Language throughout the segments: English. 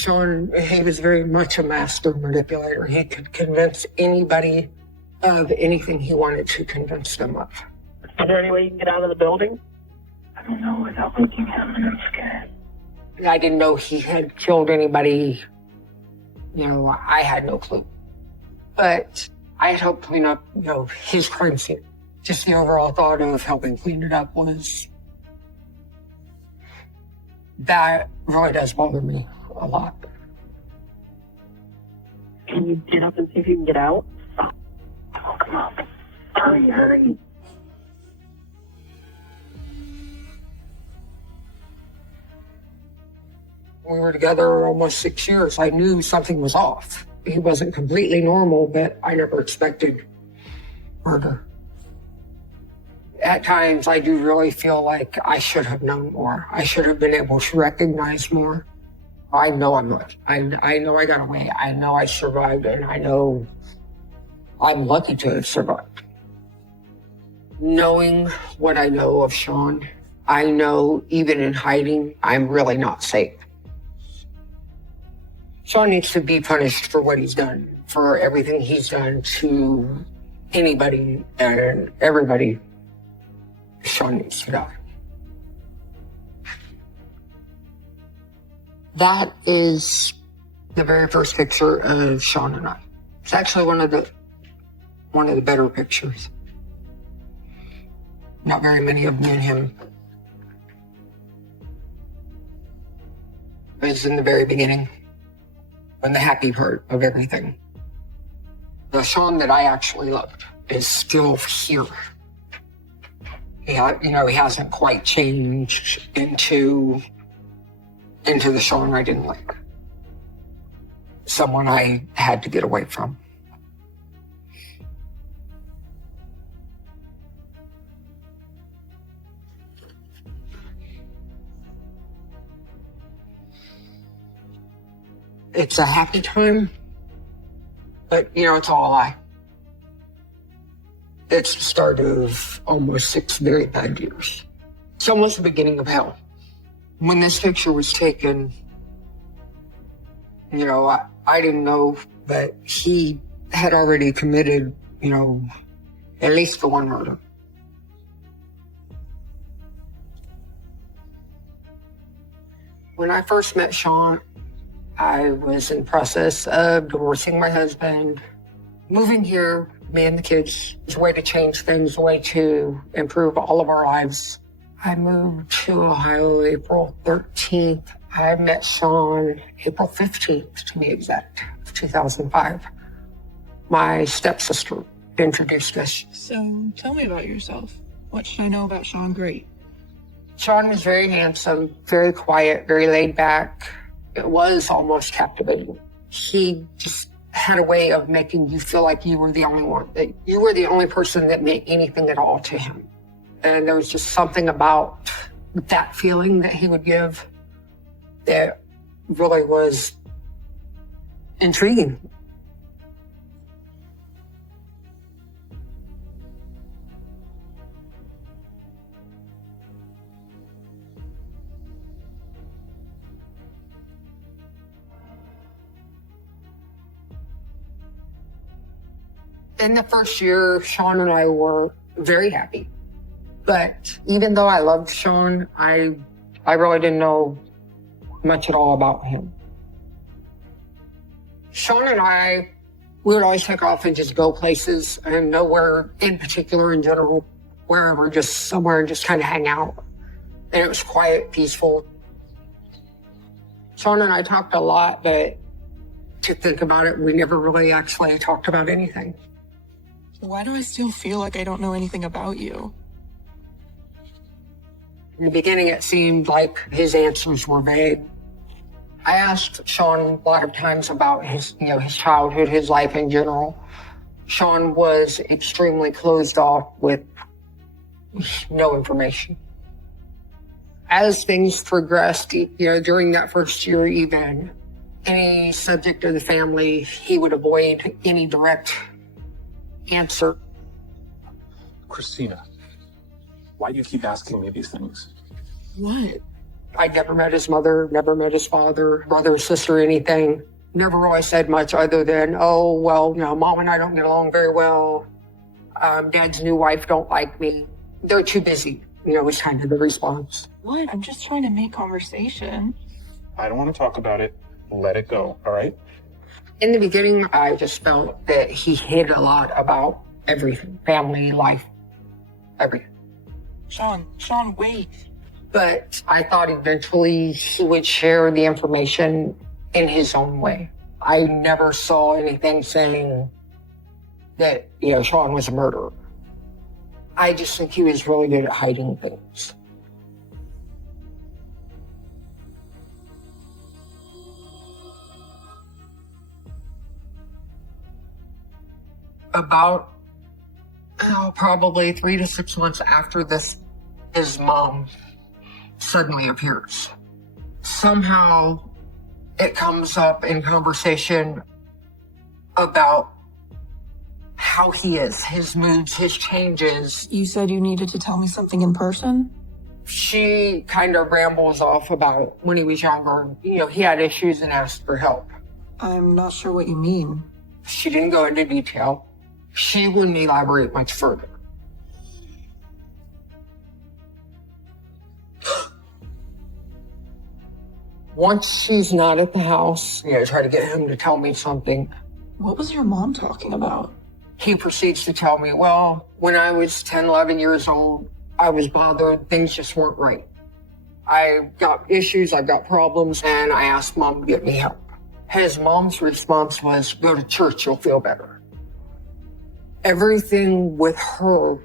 Sean, he was very much a master manipulator. He could convince anybody of anything he wanted to convince them of. Is there any way you can get out of the building? I don't know without looking him, and I'm scared. I didn't know he had killed anybody. You know, I had no clue. But I had helped clean up, you know, his crime scene. Just the overall thought of helping clean it up was... that really does bother me a lot. Can you get up and see if you can get out? Oh, come on. Hurry, hurry. We were together almost 6 years. I knew something was off. He wasn't completely normal, but I never expected murder. At times, I do really feel like I should have known more. I should have been able to recognize more. I know I'm not. I know I got away. I know I survived, and I know I'm lucky to have survived. Knowing what I know of Sean, I know even in hiding, I'm really not safe. Sean needs to be punished for what he's done, for everything he's done to anybody and everybody. Sean needs to die. That is the very first picture of Sean and I. It's actually one of the better pictures. Not very many of me and him. It was in the very beginning, when the happy part of everything. The Sean that I actually loved is still here. He hasn't quite changed into the Sean I didn't like. Someone I had to get away from. It's a happy time, but, you know, it's all a lie. It's the start of almost 6 very bad years. It's almost the beginning of hell. When this picture was taken, you know, I didn't know that he had already committed, you know, at least the one murder. When I first met Sean, I was in the process of divorcing my husband, moving here, me and the kids. It was a way to change things, a way to improve all of our lives. I moved to Ohio April 13th. I met Sean April 15th, to be exact, of 2005. My stepsister introduced us. So tell me about yourself. What should I know about Sean Great? Sean was very handsome, very quiet, very laid back. It was almost captivating. He just had a way of making you feel like you were the only one, that you were the only person that meant anything at all to him. And there was just something about that feeling that he would give that really was intriguing. In the first year, Sean and I were very happy. But even though I loved Sean, I really didn't know much at all about him. Sean and I, we would always take off and just go places, and nowhere in particular in general, wherever, just somewhere and just kind of hang out. And it was quiet, peaceful. Sean and I talked a lot, but to think about it, we never really actually talked about anything. Why do I still feel like I don't know anything about you? In the beginning, it seemed like his answers were vague. I asked Sean a lot of times about his childhood, his life in general. Sean was extremely closed off with no information. As things progressed, during that first year even, any subject of the family, he would avoid any direct answer. Christina, why do you keep asking me these things? What? I never met his mother, never met his father, brother, sister, anything. Never really said much other than, oh, well, Mom and I don't get along very well. Dad's new wife don't like me. They're too busy, was kind of the response. What? I'm just trying to make conversation. I don't want to talk about it. Let it go, all right? In the beginning, I just felt that he hid a lot about everything, family, life, everything. Sean, wait. But I thought eventually he would share the information in his own way. I never saw anything saying that, Sean was a murderer. I just think he was really good at hiding things. About probably 3 to 6 months after this, his mom suddenly appears. Somehow it comes up in conversation about how he is, his moods, his changes. You said you needed to tell me something in person? She kind of rambles off about when he was younger. He had issues and asked for help. I'm not sure what you mean. She didn't go into detail. She wouldn't elaborate much further. Once she's not at the house, try to get him to tell me something. What was your mom talking about? He proceeds to tell me, well, when I was 10, 11 years old, I was bothered. Things just weren't right. I've got issues, I've got problems, and I asked Mom to get me help. His mom's response was, go to church, you'll feel better. Everything with her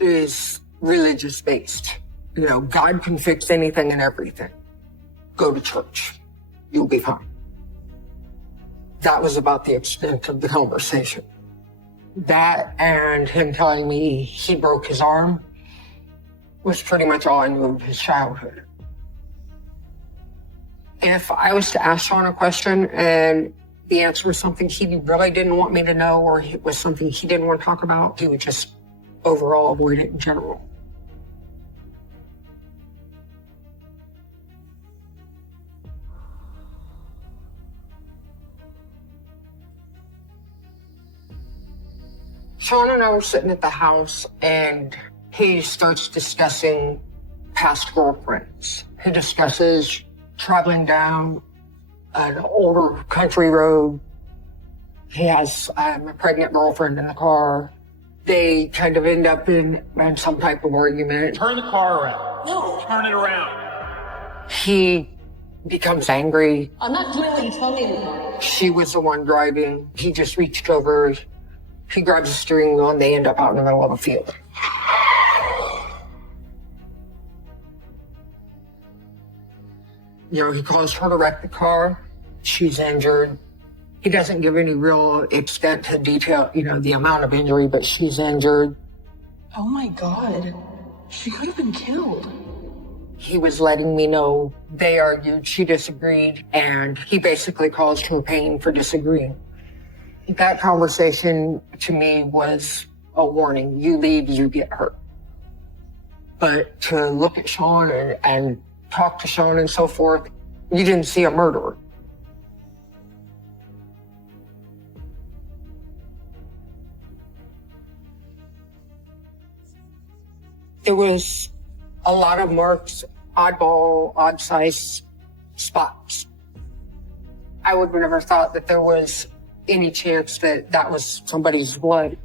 is religious-based. God can fix anything and everything. Go to church. You'll be fine. That was about the extent of the conversation. That and him telling me he broke his arm was pretty much all I knew of his childhood. If I was to ask Sean a question and the answer was something he really didn't want me to know, or it was something he didn't want to talk about, he would just overall avoid it in general. Sean and I were sitting at the house and he starts discussing past girlfriends. He discusses traveling down an older country road. He has a pregnant girlfriend in the car. They kind of end up in some type of argument. Turn the car around. No. Turn it around. He becomes angry. I'm not doing what you told me to do. She was the one driving. He just reached over. He grabs the steering wheel and they end up out in the middle of a field. He calls her to wreck the car. She's injured. He doesn't give any real extent to detail, the amount of injury, but she's injured. Oh my God. She could have been killed. He was letting me know they argued, she disagreed, and he basically caused her pain for disagreeing. That conversation to me was a warning. You leave, you get hurt. But to look at Sean and talk to Sean and so forth, you didn't see a murderer. There was a lot of marks, oddball, odd size spots. I would have never thought that there was any chance that that was somebody's blood.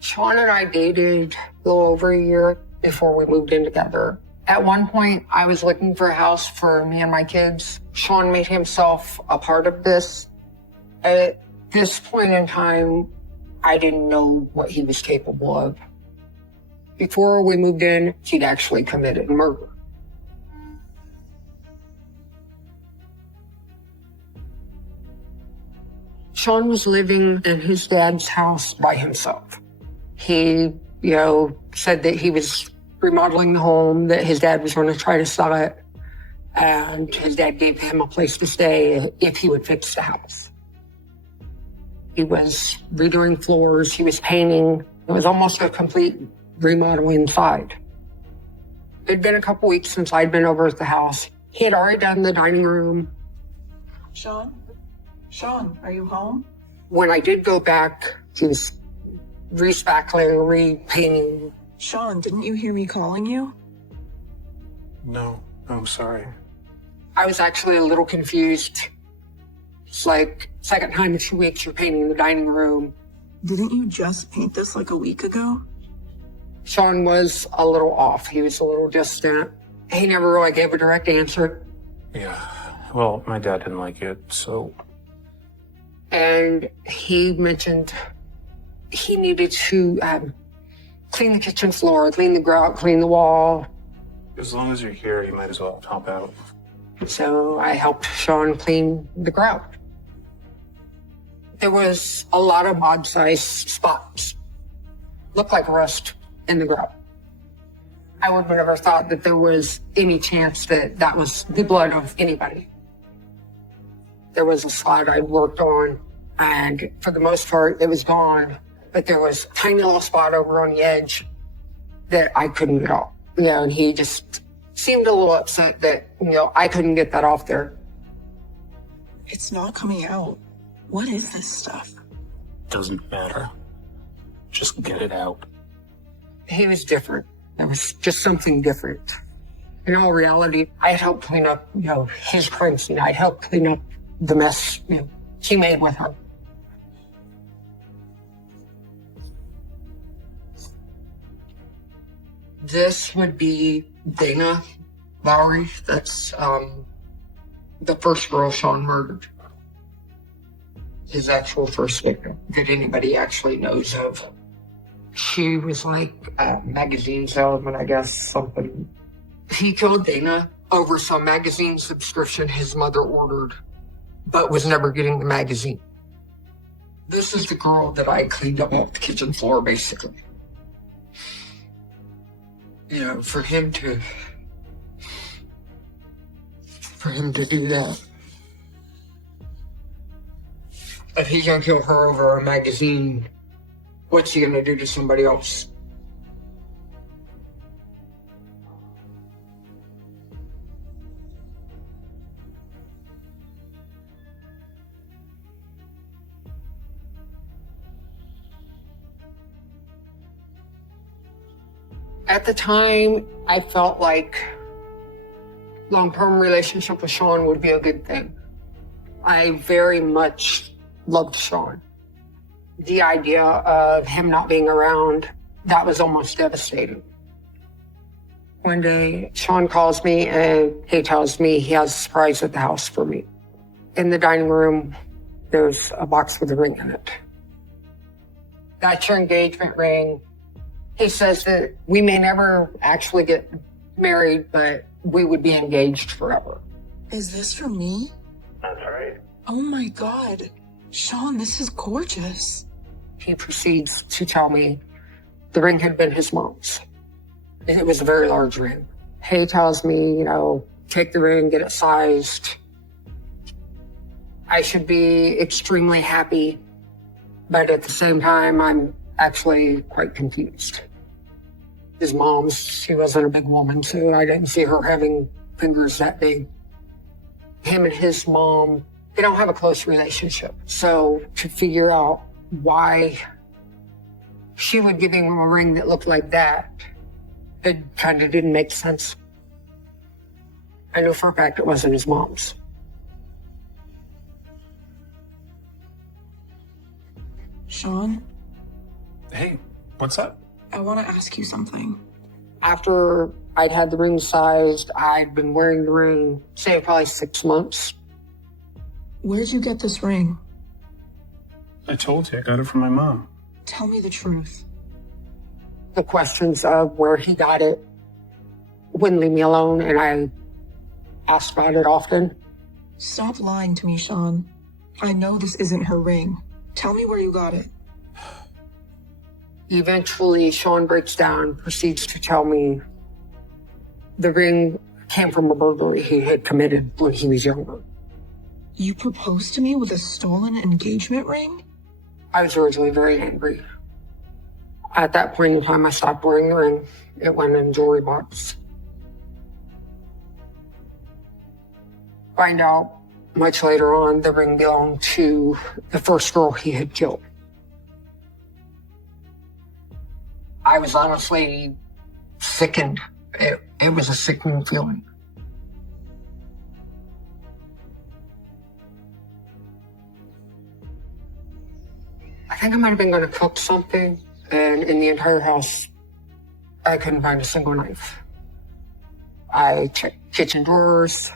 Sean and I dated a little over a year before we moved in together. At one point, I was looking for a house for me and my kids. Sean made himself a part of this. At this point in time, I didn't know what he was capable of. Before we moved in, he'd actually committed murder. Sean was living in his dad's house by himself. He, said that he was remodeling the home, that his dad was going to try to sell it, and his dad gave him a place to stay if he would fix the house. He was redoing floors, he was painting. It was almost a complete remodel inside. It'd been a couple weeks since I'd been over at the house. He had already done the dining room. Sean? Sean, are you home? When I did go back, he was re-spackling, repainting. Sean, didn't you hear me calling you? No, I'm sorry. I was actually a little confused. It's like, second time in 2 weeks you're painting the dining room. Didn't you just paint this like a week ago? Sean was a little off. He was a little distant. He never really gave a direct answer. Yeah, well, my dad didn't like it, so... And he mentioned he needed to clean the kitchen floor, clean the grout, clean the wall. As long as you're here, you might as well help out. So I helped Sean clean the grout. There was a lot of odd-sized spots. Looked like rust in the grout. I would have never thought that there was any chance that that was the blood of anybody. There was a spot I'd worked on, and for the most part, it was gone. But there was a tiny little spot over on the edge that I couldn't get off. You know, and he just seemed a little upset that, you know, I couldn't get that off there. It's not coming out. What is this stuff? Doesn't matter. Just get it out. He was different. There was just something different. In all reality, I had helped clean up, you know, his crime scene. I helped clean up the mess, you know, he made with her. This would be Dana Lowry. That's the first girl Sean murdered. His actual first victim that anybody actually knows of. She was like a magazine salesman, I guess, something. He killed Dana over some magazine subscription his mother ordered, but was never getting the magazine. This is the girl that I cleaned up off the kitchen floor, basically. You know, for him to do that. If he's gonna kill her over a magazine, what's he gonna do to somebody else? At the time, I felt like long-term relationship with Sean would be a good thing. I very much loved Sean. The idea of him not being around, that was almost devastating. One day, Sean calls me and he tells me he has a surprise at the house for me. In the dining room, there's a box with a ring in it. That's your engagement ring. He says that we may never actually get married, but we would be engaged forever. Is this for me? That's right. Oh my God. Sean, this is gorgeous. He proceeds to tell me the ring had been his mom's. It was a very large ring. He tells me, you know, take the ring, get it sized. I should be extremely happy, but at the same time, I'm actually quite confused. His mom's, she wasn't a big woman, so I didn't see her having fingers that big. Him and his mom, they don't have a close relationship. So to figure out why she would give him a ring that looked like that, it kind of didn't make sense. I knew for a fact it wasn't his mom's. Sean, Hey, what's up? I want to ask you something. After I'd had the ring sized, I'd been wearing the ring, say, probably 6 months. Where'd you get this ring? I told you I got it from my mom. Tell me the truth. The questions of where he got it wouldn't leave me alone, and I asked about it often. Stop lying to me, Sean. I know this isn't her ring. Tell me where you got it. Eventually, Sean breaks down, proceeds to tell me the ring came from a burglary he had committed when he was younger. You proposed to me with a stolen engagement ring? I was originally very angry. At that point in time, I stopped wearing the ring. It went in a jewelry box. Find out much later on, the ring belonged to the first girl he had killed. I was honestly sickened. It was a sickening feeling. I think I might have been going to cook something, and in the entire house, I couldn't find a single knife. I checked kitchen drawers,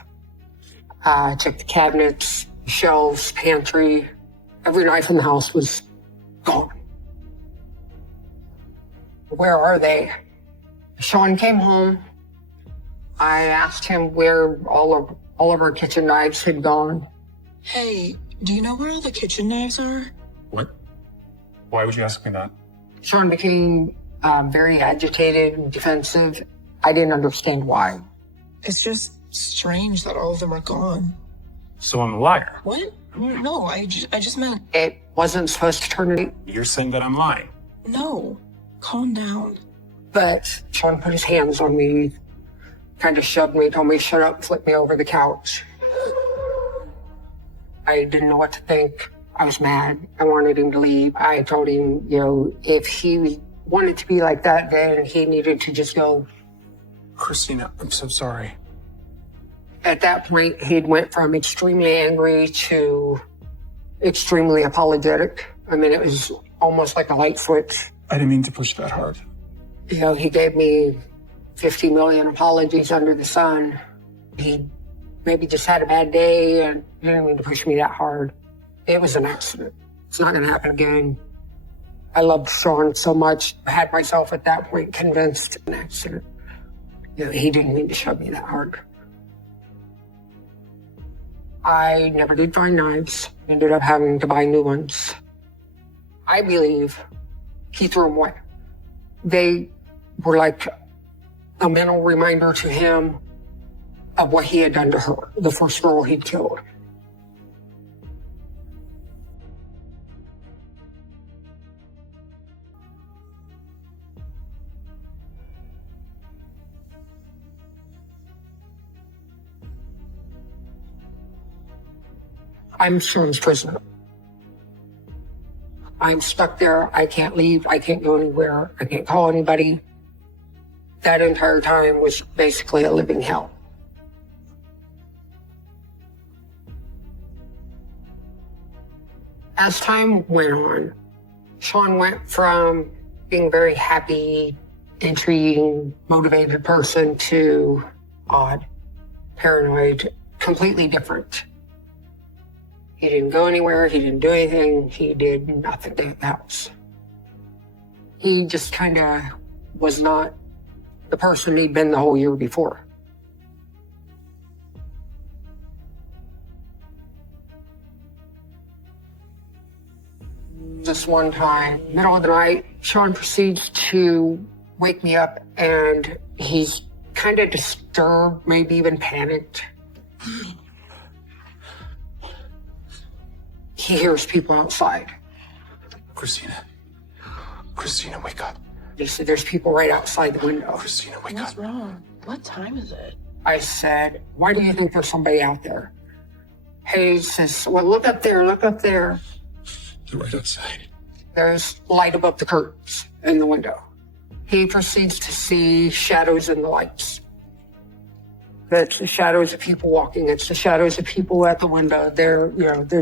I checked the cabinets, shelves, pantry. Every knife in the house was gone. Where are they? Sean came home. I asked him where all of our kitchen knives had gone. Hey, do you know where all the kitchen knives are? What? Why would you ask me that? Sean became very agitated and defensive. I didn't understand why. It's just strange that all of them are gone. So I'm a liar. What? No, I just meant, It wasn't supposed to turn into, You're saying that I'm lying. no. Calm down. but Sean put his hands on me, kind of shoved me, told me to shut up, flipped me over the couch. I didn't know what to think. I was mad. I wanted him to leave. I told him, if he wanted to be like that, then he needed to just go. Christina, I'm so sorry. At that point, he'd went from extremely angry to extremely apologetic. I mean, it was almost like a light switch. I didn't mean to push that hard. He gave me 50 million apologies under the sun. He maybe just had a bad day and didn't mean to push me that hard. It was an accident. It's not going to happen again. I loved Sean so much. I had myself at that point convinced an accident. He didn't mean to shove me that hard. I never did find knives. Ended up having to buy new ones. I believe he threw them away. They were like a mental reminder to him of what he had done to her, the first girl he'd killed. I'm Sean's prisoner. I'm stuck there. I can't leave. I can't go anywhere. I can't call anybody. That entire time was basically a living hell. As time went on, Sean went from being a very happy, intriguing, motivated person to odd, paranoid, completely different. He didn't go anywhere. He didn't do anything. He did nothing to the house. He just kind of was not the person he'd been the whole year before. This one time, middle of the night, Sean proceeds to wake me up, and he's kind of disturbed, maybe even panicked. He hears people outside. Christina, wake up. He said, there's people right outside the window. Christina, wake What's up. wrong? What time is it? I said, why do you think there's somebody out there? He says, well, look up there, look up there. They're right outside. There's light above the curtains in the window. He proceeds to see shadows in the lights. It's the shadows of people walking. It's the shadows of people at the window. They're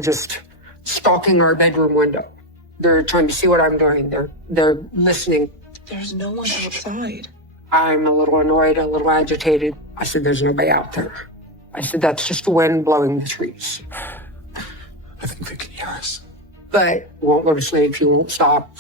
just stalking our bedroom window. They're trying to see what I'm doing. They're listening. There's no one outside. I'm a little annoyed, a little agitated. I said, there's nobody out there. I said, that's just the wind blowing the trees. I think they can hear us. But won't go to sleep. He won't stop.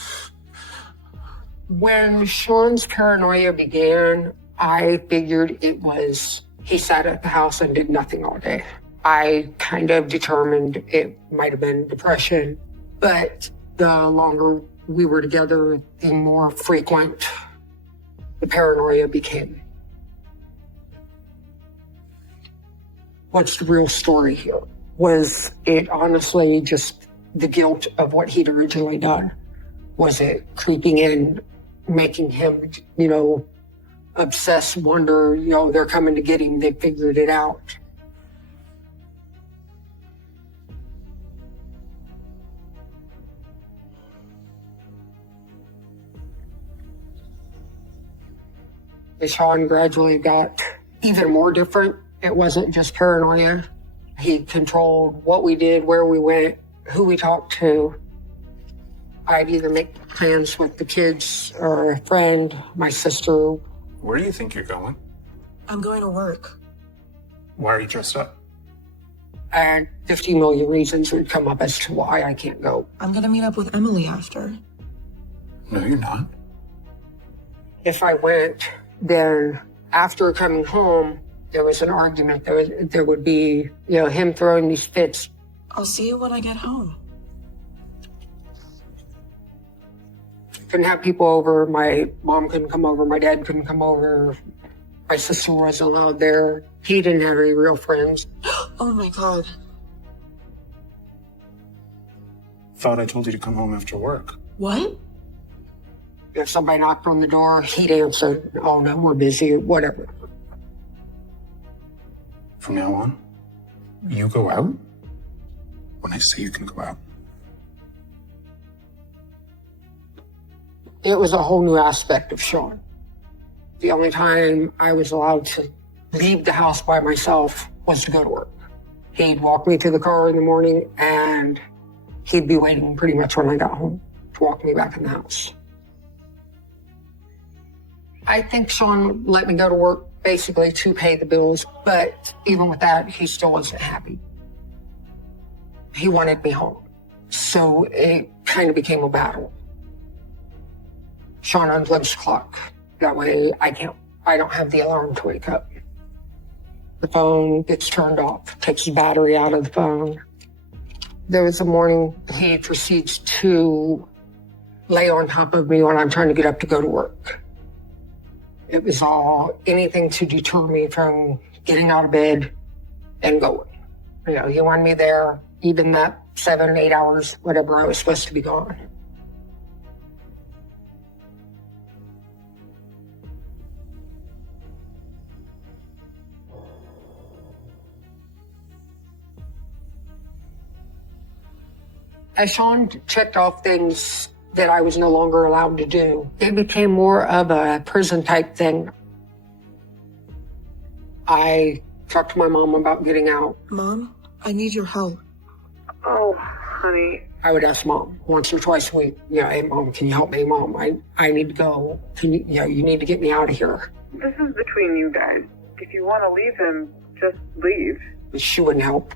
When Sean's paranoia began, I figured it was he sat at the house and did nothing all day. I kind of determined it might have been depression, but the longer we were together, the more frequent the paranoia became. What's the real story here? Was it honestly just the guilt of what he'd originally done? Was it creeping in making him, obsess, wonder, they're coming to get him. They figured it out. Sean gradually got even more different. It wasn't just paranoia. He controlled what we did, where we went, who we talked to. I'd either make plans with the kids or a friend, my sister. Where do you think you're going? I'm going to work. Why are you dressed up? And 50 million reasons would come up as to why I can't go. I'm going to meet up with Emily after. No, you're not. If I went, then after coming home, there was an argument. There would be, him throwing these fits. I'll see you when I get home. Couldn't have people over. My mom couldn't come over. My dad couldn't come over. My sister wasn't allowed there. He didn't have any real friends. Oh my God. Thought I told you to come home after work. What? If somebody knocked on the door, he'd answer, "Oh no, we're busy," or whatever. From now on, you go out when I say you can go out. It was a whole new aspect of Sean. The only time I was allowed to leave the house by myself was to go to work. He'd walk me to the car in the morning, and he'd be waiting pretty much when I got home to walk me back in the house. I think Sean let me go to work basically to pay the bills, but even with that, he still wasn't happy. He wanted me home. So it kind of became a battle. Sean unplugs the clock. That way I don't have the alarm to wake up. The phone gets turned off, takes the battery out of the phone. There was a morning he proceeds to lay on top of me when I'm trying to get up to go to work. It was all anything to deter me from getting out of bed and going. He wanted me there, even that 7, 8 hours, whatever I was supposed to be gone. As Sean checked off things that I was no longer allowed to do, it became more of a prison type thing. I talked to my mom about getting out. Mom, I need your help. Oh, honey. I would ask Mom once or twice a week, "Hey, Mom, can you help me? Mom, I need to go. Can you, you need to get me out of here." This is between you guys. If you want to leave him, just leave. But she wouldn't help.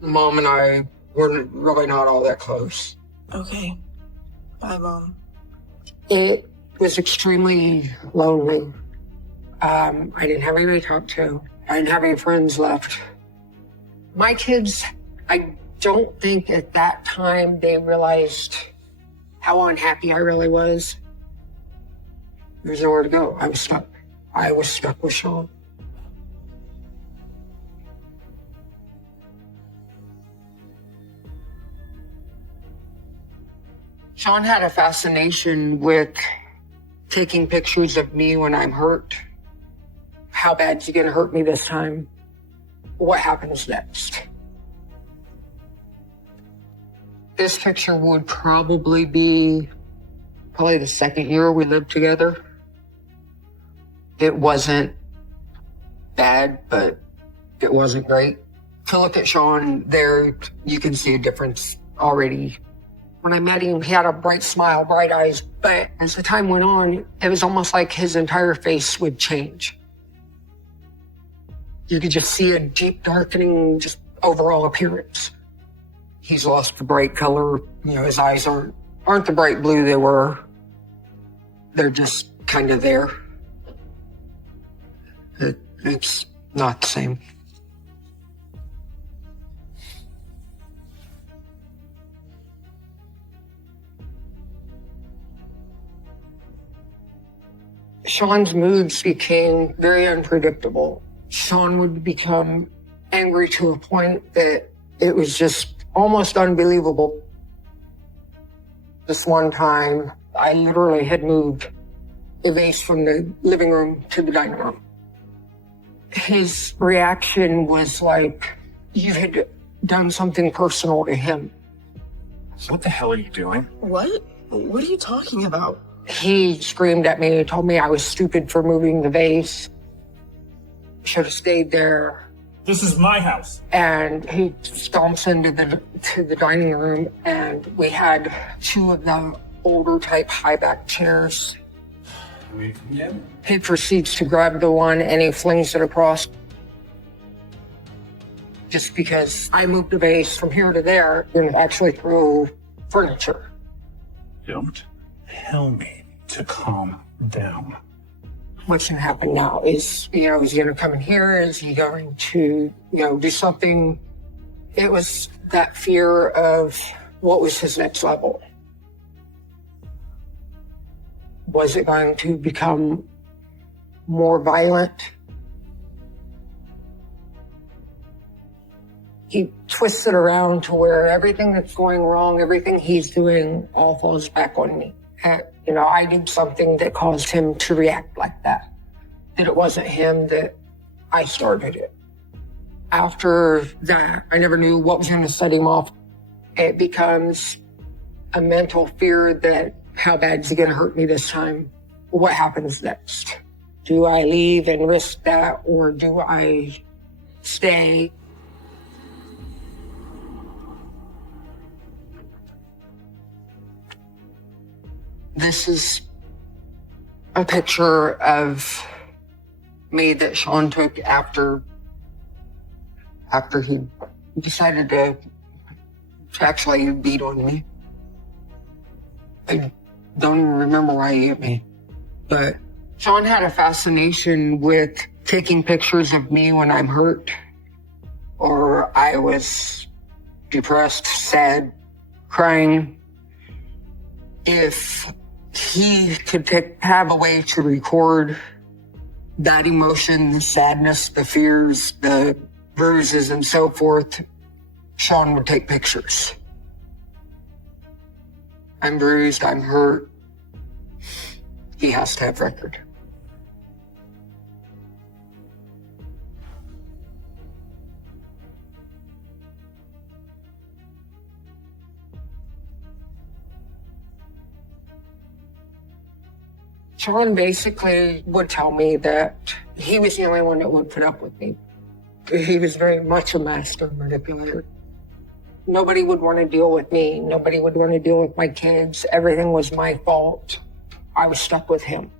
Mom and I were really not all that close. Okay. Bye, Mom. It was extremely lonely. I didn't have anybody to talk to. I didn't have any friends left. My kids, I don't think at that time they realized how unhappy I really was. There was nowhere to go. I was stuck. I was stuck with Sean. Sean had a fascination with taking pictures of me when I'm hurt. How bad's he gonna hurt me this time? What happens next? This picture would probably be the second year we lived together. It wasn't bad, but it wasn't great. To look at Sean there, you can see a difference already. When I met him, he had a bright smile, bright eyes, but as the time went on, it was almost like his entire face would change. You could just see a deep darkening, just overall appearance. He's lost the bright color. His eyes aren't the bright blue they were. They're just kind of there. It's not the same. Sean's moods became very unpredictable. Sean would become angry to a point that it was just almost unbelievable. This one time, I literally had moved a vase from the living room to the dining room. His reaction was like, you had done something personal to him. What the hell are you doing? What? What are you talking about? He screamed at me and told me I was stupid for moving the vase. Should have stayed there. This is my house. And he stomps into the dining room, and we had two of the older type high back chairs. He proceeds to grab the one and he flings it across. Just because I moved the vase from here to there and actually threw furniture. Don't tell me to calm down. What's going to happen now is, is he going to come in here? Is he going to, do something? It was that fear of what was his next level. Was it going to become more violent? He twists it around to where everything that's going wrong, everything he's doing, all falls back on me. I did something that caused him to react like that. That it wasn't him, that I started it. After that, I never knew what was going to set him off. It becomes a mental fear that how bad is he going to hurt me this time? What happens next? Do I leave and risk that, or do I stay? This is a picture of me that Sean took after he decided to actually beat on me. I don't even remember why he hit me. But Sean had a fascination with taking pictures of me when I'm hurt or I was depressed, sad, crying. If he could have a way to record that emotion, the sadness, the fears, the bruises, and so forth, Sean would take pictures. I'm bruised, I'm hurt. He has to have record. Sean basically would tell me that he was the only one that would put up with me. He was very much a master manipulator. Nobody would want to deal with me. Nobody would want to deal with my kids. Everything was my fault. I was stuck with him.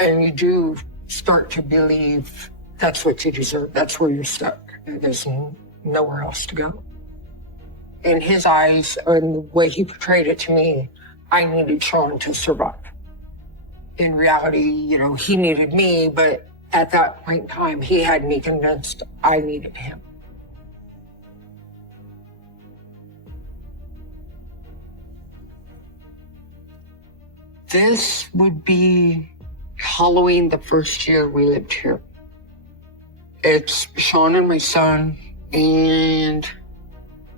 And you do start to believe that's what you deserve. That's where you're stuck. There's nowhere else to go. In his eyes, and the way he portrayed it to me, I needed Sean to survive. In reality, he needed me, but at that point in time, he had me convinced I needed him. This would be Halloween the first year we lived here. It's Sean and my son, and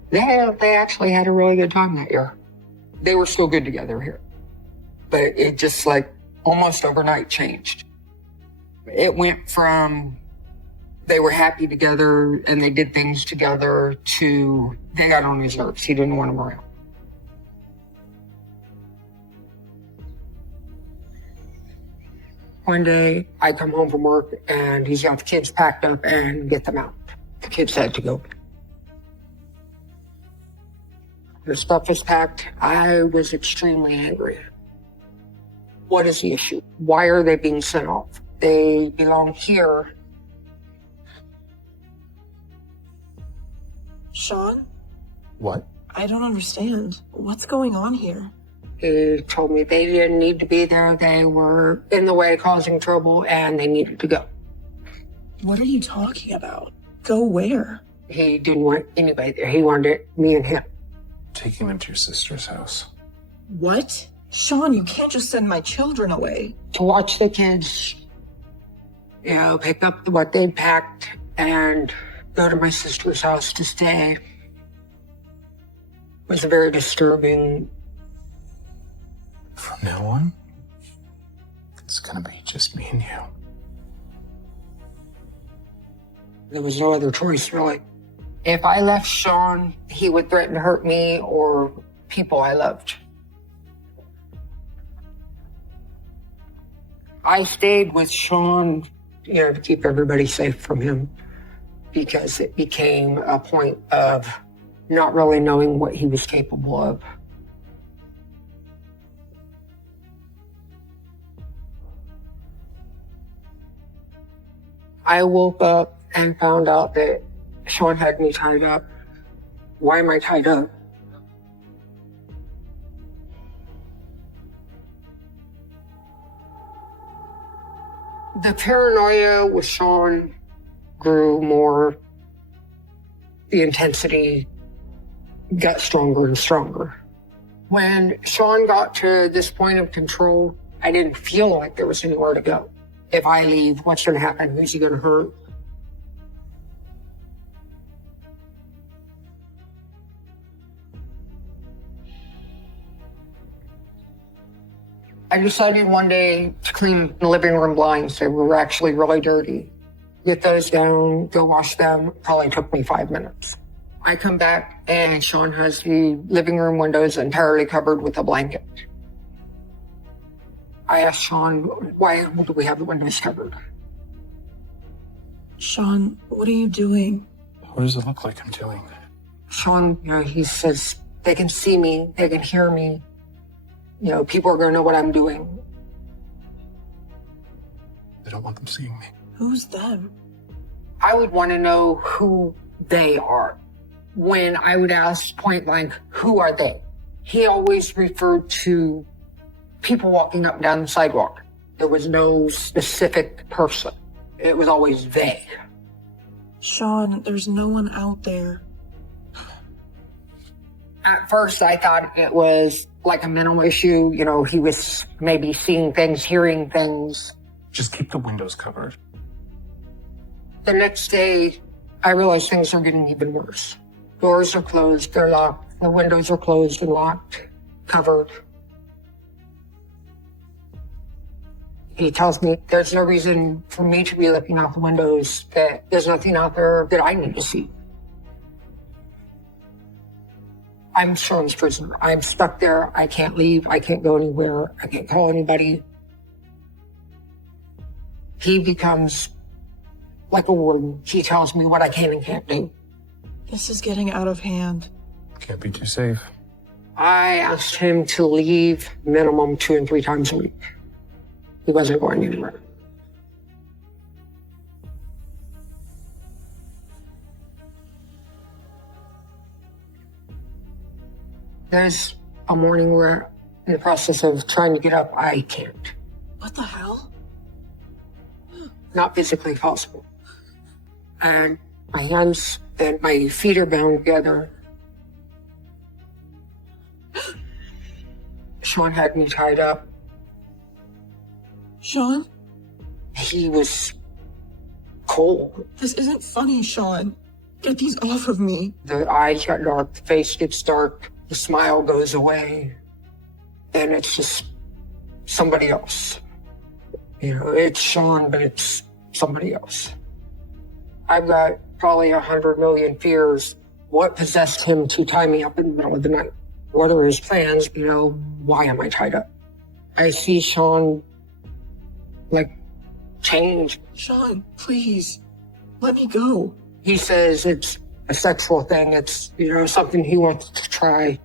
they actually had a really good time that year. They were still good together here, but it just almost overnight changed. It went from they were happy together and they did things together to they got on his nerves. He didn't want them around. One day I come home from work and he's got the kids packed up and get them out. The kids had to go. The stuff is packed. I was extremely angry. What is the issue? Why are they being sent off? They belong here. Sean? What? I don't understand. What's going on here? He told me they didn't need to be there. They were in the way, causing trouble, and they needed to go. What are you talking about? Go where? He didn't want anybody there. He wanted me and him. Taking them to your sister's house. What? Sean, you can't just send my children away. To watch the kids, pick up what they'd packed and go to my sister's house to stay was very disturbing. From now on, it's gonna be just me and you. There was no other choice, really. If I left Sean, he would threaten to hurt me or people I loved. I stayed with Sean, to keep everybody safe from him, because it became a point of not really knowing what he was capable of. I woke up and found out that Sean had me tied up. Why am I tied up? The paranoia with Sean grew more. The intensity got stronger and stronger. When Sean got to this point of control, I didn't feel like there was anywhere to go. If I leave, what's going to happen? Who's he going to hurt? I decided one day to clean the living room blinds. They were actually really dirty. Get those down, go wash them. Probably took me 5 minutes. I come back and Sean has the living room windows entirely covered with a blanket. I asked Sean, why do we have the windows covered? Sean, what are you doing? What does it look like I'm doing? Sean, he says, they can see me, they can hear me. People are going to know what I'm doing. I don't want them seeing me. Who's them? I would want to know who they are. When I would ask point blank, who are they? He always referred to people walking up and down the sidewalk. There was no specific person. It was always they. Sean, there's no one out there. At first, I thought it was like a mental issue. He was maybe seeing things, hearing things. Just keep the windows covered. The next day, I realized things are getting even worse. Doors are closed, they're locked. The windows are closed and locked, covered. He tells me there's no reason for me to be looking out the windows, that there's nothing out there that I need to see. I'm Sean's prisoner. I'm stuck there. I can't leave. I can't go anywhere. I can't call anybody. He becomes like a warden. He tells me what I can and can't do. This is getting out of hand. Can't be too safe. I asked him to leave minimum 2 and 3 times a week. He wasn't going anywhere. There's a morning where, in the process of trying to get up, I can't. What the hell? Not physically possible. And my hands and my feet are bound together. Sean had me tied up. Sean? He was cold. This isn't funny, Sean. Get these off of me. The eyes got dark, the face gets dark, the smile goes away, and it's just somebody else. It's Sean, but it's somebody else. I've got probably 100 million fears. What possessed him to tie me up in the middle of the night? What are his plans? Why am I tied up? I see Sean, change. Sean, please. Let me go. He says it's a sexual thing. It's, something he wants to try.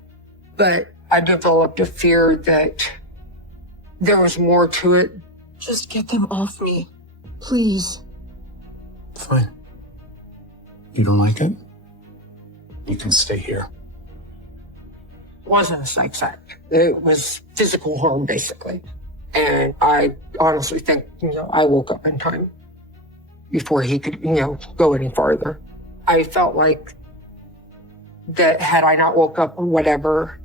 But I developed a fear that there was more to it. Just get them off me. Please. Fine. You don't like it? You can stay here. It wasn't a sex act. It was physical harm, basically. And I honestly think, I woke up in time before he could, go any farther. I felt like that had I not woke up or whatever,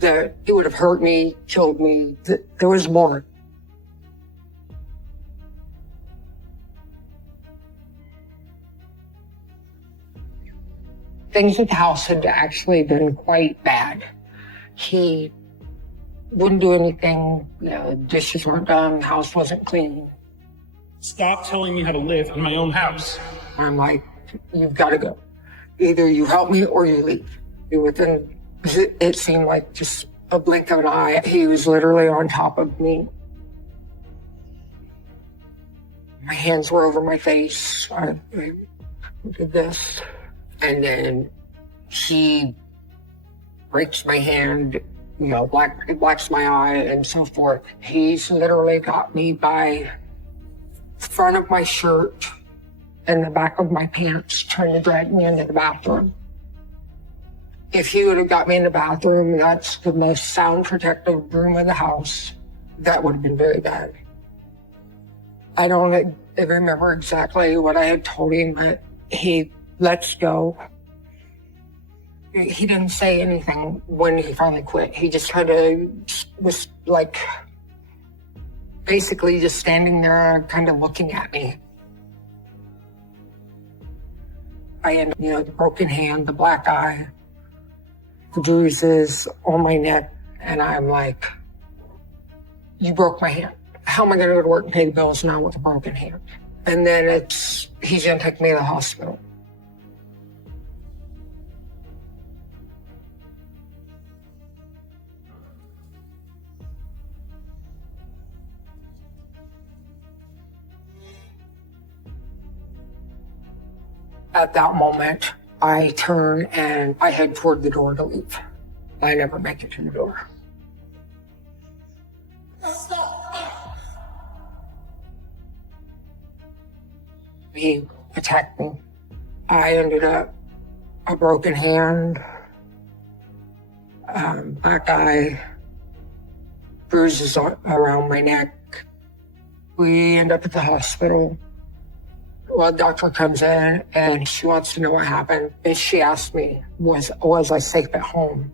that it would have hurt me, killed me, that there was more. Things at the house had actually been quite bad. He Wouldn't do anything. You know, dishes weren't done, the house wasn't clean. Stop telling me how to live in my own house. I'm like, you've got to go. Either you help me or you leave. Within, it seemed like just a blink of an eye, he was literally on top of me. My hands were over my face. I did this. And then he breaks my hand, you know, blacks my eye and so forth. He's literally got me by the front of my shirt and the back of my pants trying to drag me into the bathroom. If he would have got me in the bathroom, that's the most sound protective room of the house. That would have been very bad. I don't remember exactly what I had told him, but he lets go. He didn't say anything when he finally quit. He just kind of was like, basically just standing there kind of looking at me. I ended up, you know, the broken hand, the black eye, the bruises on my neck, and I'm like, you broke my hand. How am I going to go to work and pay the bills now with a broken hand? And then he's going to take me to the hospital. At that moment, I turn and I head toward the door to leave. I never make it to the door. He attacked me. I ended up a broken hand, black eye, bruises around my neck. We end up at the hospital. Well, the doctor comes in and she wants to know what happened. And she asked me, was I safe at home?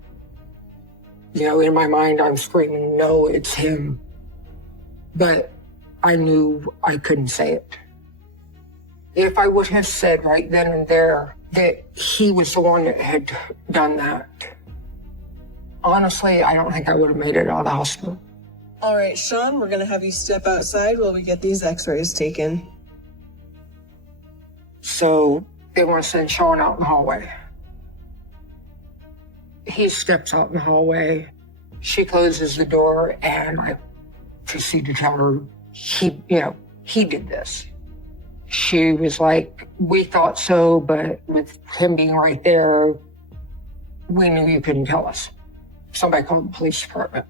You know, in my mind, I'm screaming, no, it's him. But I knew I couldn't say it. If I would have said right then and there that he was the one that had done that, honestly, I don't think I would have made it out of the hospital. All right, Sean, we're going to have you step outside while we get these x-rays taken. So they want to send Sean out in the hallway. He steps out in the hallway. She closes the door, and I proceed to tell her he did this. She was like, we thought so, but with him being right there, we knew you couldn't tell us. Somebody called the police department.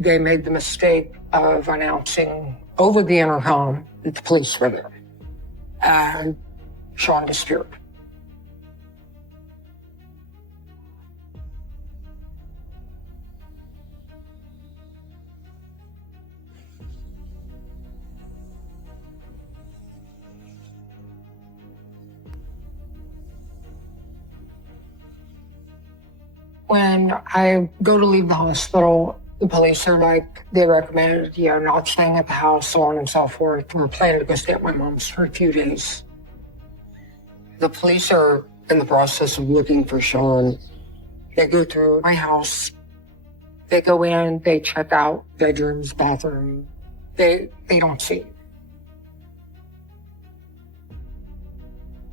They made the mistake of announcing over the intercom that the police were there. And Sean disappeared. When I go to leave the hospital, the police are like, they recommended, not staying at the house, so on and so forth. We're planning to go stay at my mom's for a few days. The police are in the process of looking for Sean. They go through my house. They go in, they check out bedrooms, bathroom. They don't see him.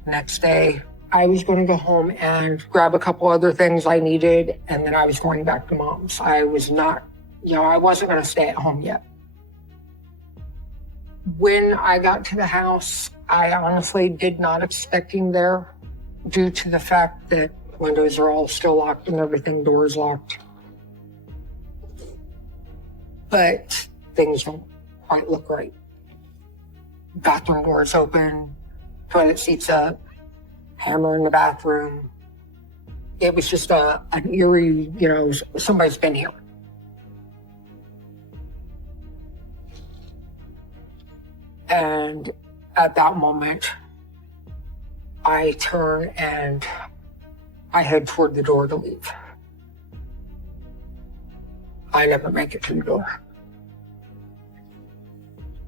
Next day, I was going to go home and grab a couple other things I needed, and then I was going back to mom's. I was not, I wasn't going to stay at home yet. When I got to the house, I honestly did not expect him there due to the fact that windows are all still locked and everything, doors locked. But things don't quite look right. Bathroom doors open, toilet seats up, hammer in the bathroom. It was just an eerie, somebody's been here. And at that moment, I turn and I head toward the door to leave. I never make it to the door.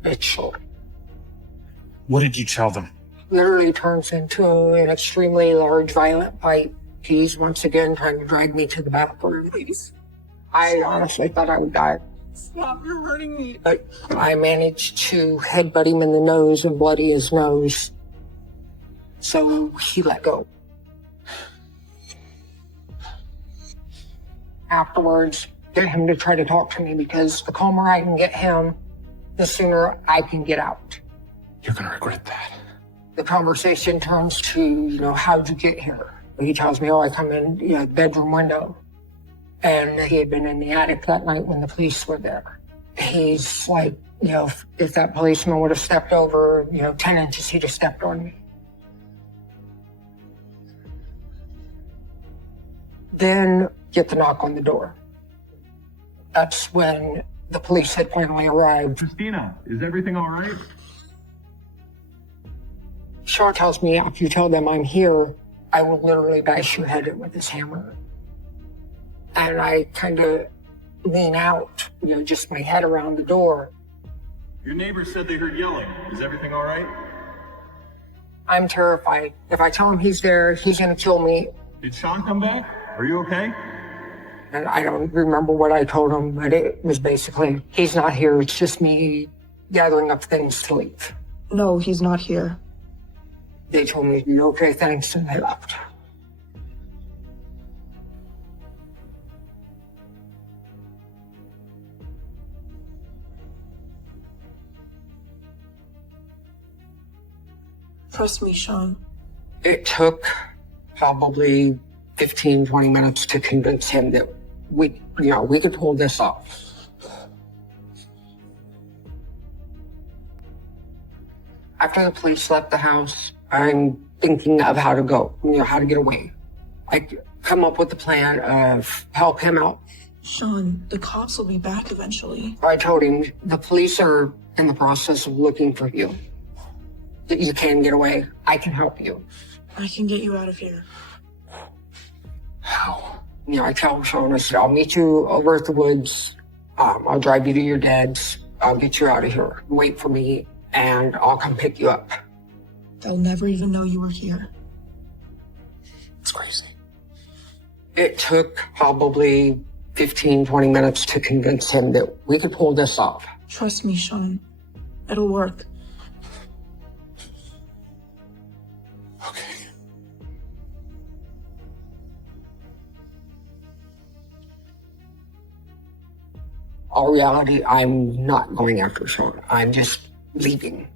It's short. What did you tell them? Literally turns into an extremely large, violent fight. He's once again trying to drag me to the bathroom. I honestly thought I would die. Stop, you're hurting me. But I managed to headbutt him in the nose and bloody his nose. So he let go. Afterwards, get him to try to talk to me because the calmer I can get him, the sooner I can get out. You're gonna regret that. The conversation turns to, how'd you get here? He tells me, I come in, the bedroom window. And he had been in the attic that night when the police were there. He's like, if that policeman would have stepped over, 10 inches, he'd have stepped on me. Then get the knock on the door. That's when the police had finally arrived. Christina, is everything all right? Sean tells me, if you tell them I'm here, I will literally bash your head in with this hammer. And I kind of lean out, just my head around the door. Your neighbors said they heard yelling. Is everything all right? I'm terrified. If I tell him he's there, he's going to kill me. Did Sean come back? Are you okay? And I don't remember what I told him, but it was basically, he's not here. It's just me gathering up things to leave. No, he's not here. They told me, "You okay, thanks," and they left. Trust me, Sean. It took probably 15, 20 minutes to convince him that we could pull this off. After the police left the house, I'm thinking of how to go, how to get away. I come up with the plan of help him out. Sean, the cops will be back eventually. I told him the police are in the process of looking for you. That you can get away. I can help you. I can get you out of here. How? I tell Sean, I said, I'll meet you over at the woods. I'll drive you to your dad's. I'll get you out of here. Wait for me, and I'll come pick you up. They'll never even know you were here. It's crazy. It took probably 15, 20 minutes to convince him that we could pull this off. Trust me, Sean. It'll work. Okay. All reality, I'm not going after Sean. I'm just leaving.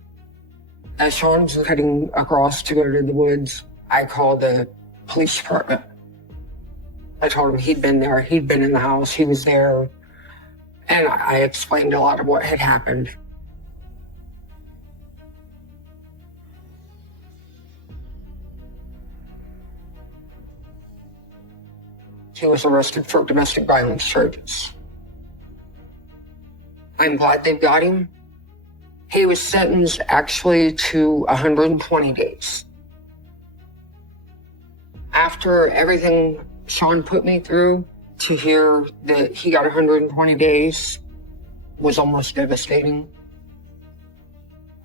As Sean's heading across to go to the woods, I called the police department. I told him he'd been there, he'd been in the house, he was there, and I explained a lot of what had happened. He was arrested for domestic violence charges. I'm glad they've got him. He was sentenced actually to 120 days. After everything Sean put me through, to hear that he got 120 days was almost devastating.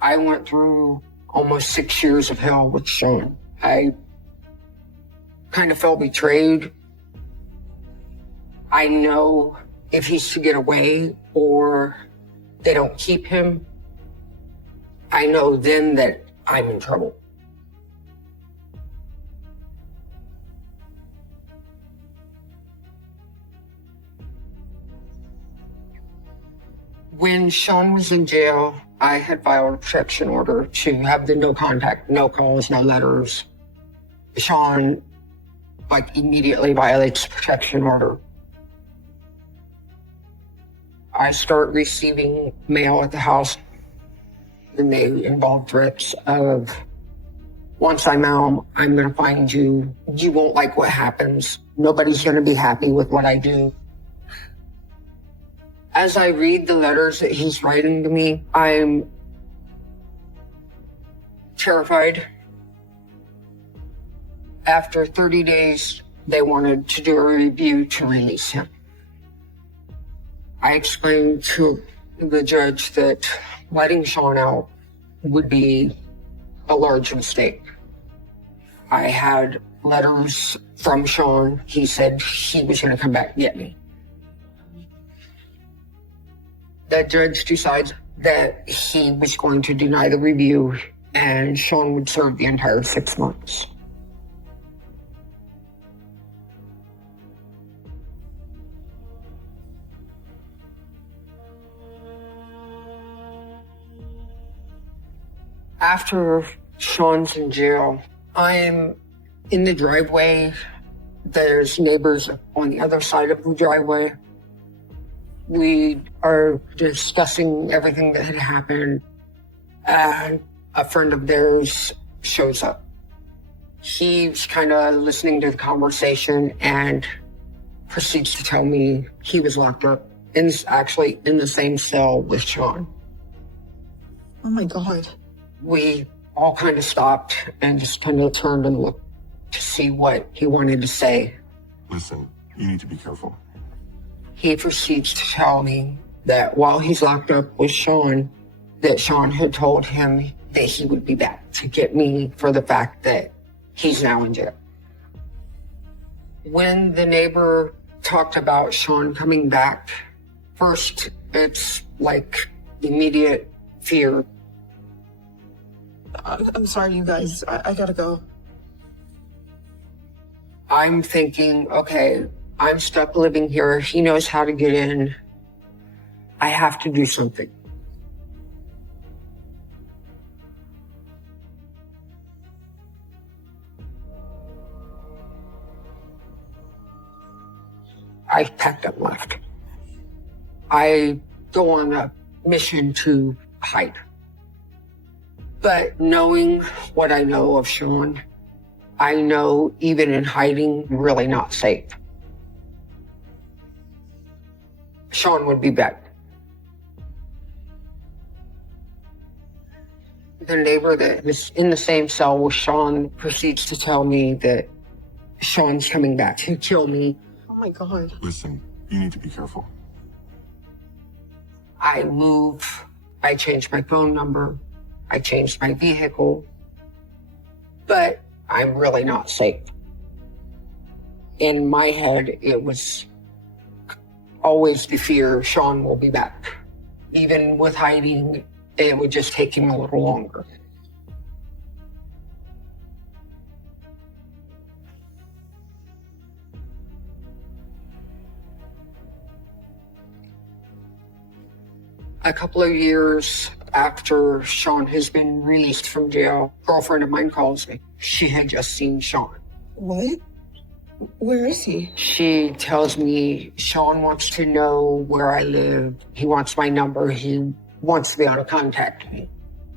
I went through almost 6 years of hell with Sean. I kind of felt betrayed. I know if he's to get away or they don't keep him, I know then that I'm in trouble. When Sean was in jail, I had filed a protection order to have the no contact, no calls, no letters. Sean, immediately violates the protection order. I start receiving mail at the house, and they involve threats of, once I'm out, I'm going to find you. You won't like what happens. Nobody's going to be happy with what I do. As I read the letters that he's writing to me, I'm terrified. After 30 days, they wanted to do a review to release him. I explained to the judge that letting Sean out would be a large mistake. I had letters from Sean. He said he was going to come back and get me. The judge decides that he was going to deny the review and Sean would serve the entire 6 months. After Sean's in jail, I'm in the driveway. There's neighbors on the other side of the driveway. We are discussing everything that had happened, and a friend of theirs shows up. He's kind of listening to the conversation and proceeds to tell me he was locked up actually in the same cell with Sean. Oh my God. We all kind of stopped and just kind of turned and looked to see what he wanted to say. Listen, you need to be careful. He proceeds to tell me that while he's locked up with Sean, that Sean had told him that he would be back to get me for the fact that he's now in jail. When the neighbor talked about Sean coming back, first it's like immediate fear. I'm sorry, you guys. I gotta go. I'm thinking, okay, I'm stuck living here. He knows how to get in. I have to do something. I packed up and left. I go on a mission to hide. But knowing what I know of Sean, I know even in hiding, you're really not safe. Sean would be back. The neighbor that was in the same cell with Sean proceeds to tell me that Sean's coming back to kill me. Oh my God. Listen, you need to be careful. I move, I change my phone number, I changed my vehicle, but I'm really not safe. In my head, it was always the fear Sean will be back. Even with hiding, it would just take him a little longer. A couple of years after Sean has been released from jail, a girlfriend of mine calls me. She had just seen Sean. What? Where is he? She tells me Sean wants to know where I live. He wants my number. He wants to be able to contact me.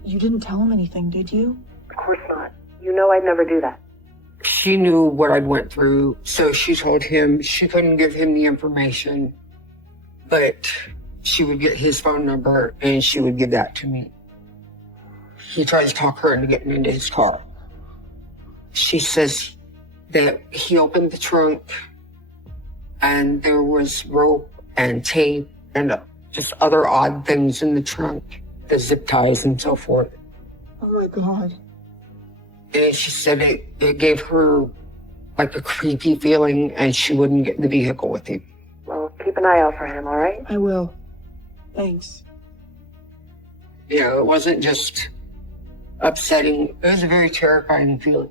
You didn't tell him anything, did you? Of course not. You know I'd never do that. She knew what I'd went through, so she told him she couldn't give him the information, but she would get his phone number and she would give that to me. He tries to talk her into getting into his car. She says that he opened the trunk and there was rope and tape and just other odd things in the trunk, the zip ties and so forth. Oh my God. And she said it gave her like a creepy feeling and she wouldn't get in the vehicle with him. Well, keep an eye out for him, all right? I will. Thanks. You know, it wasn't just upsetting. It was a very terrifying feeling.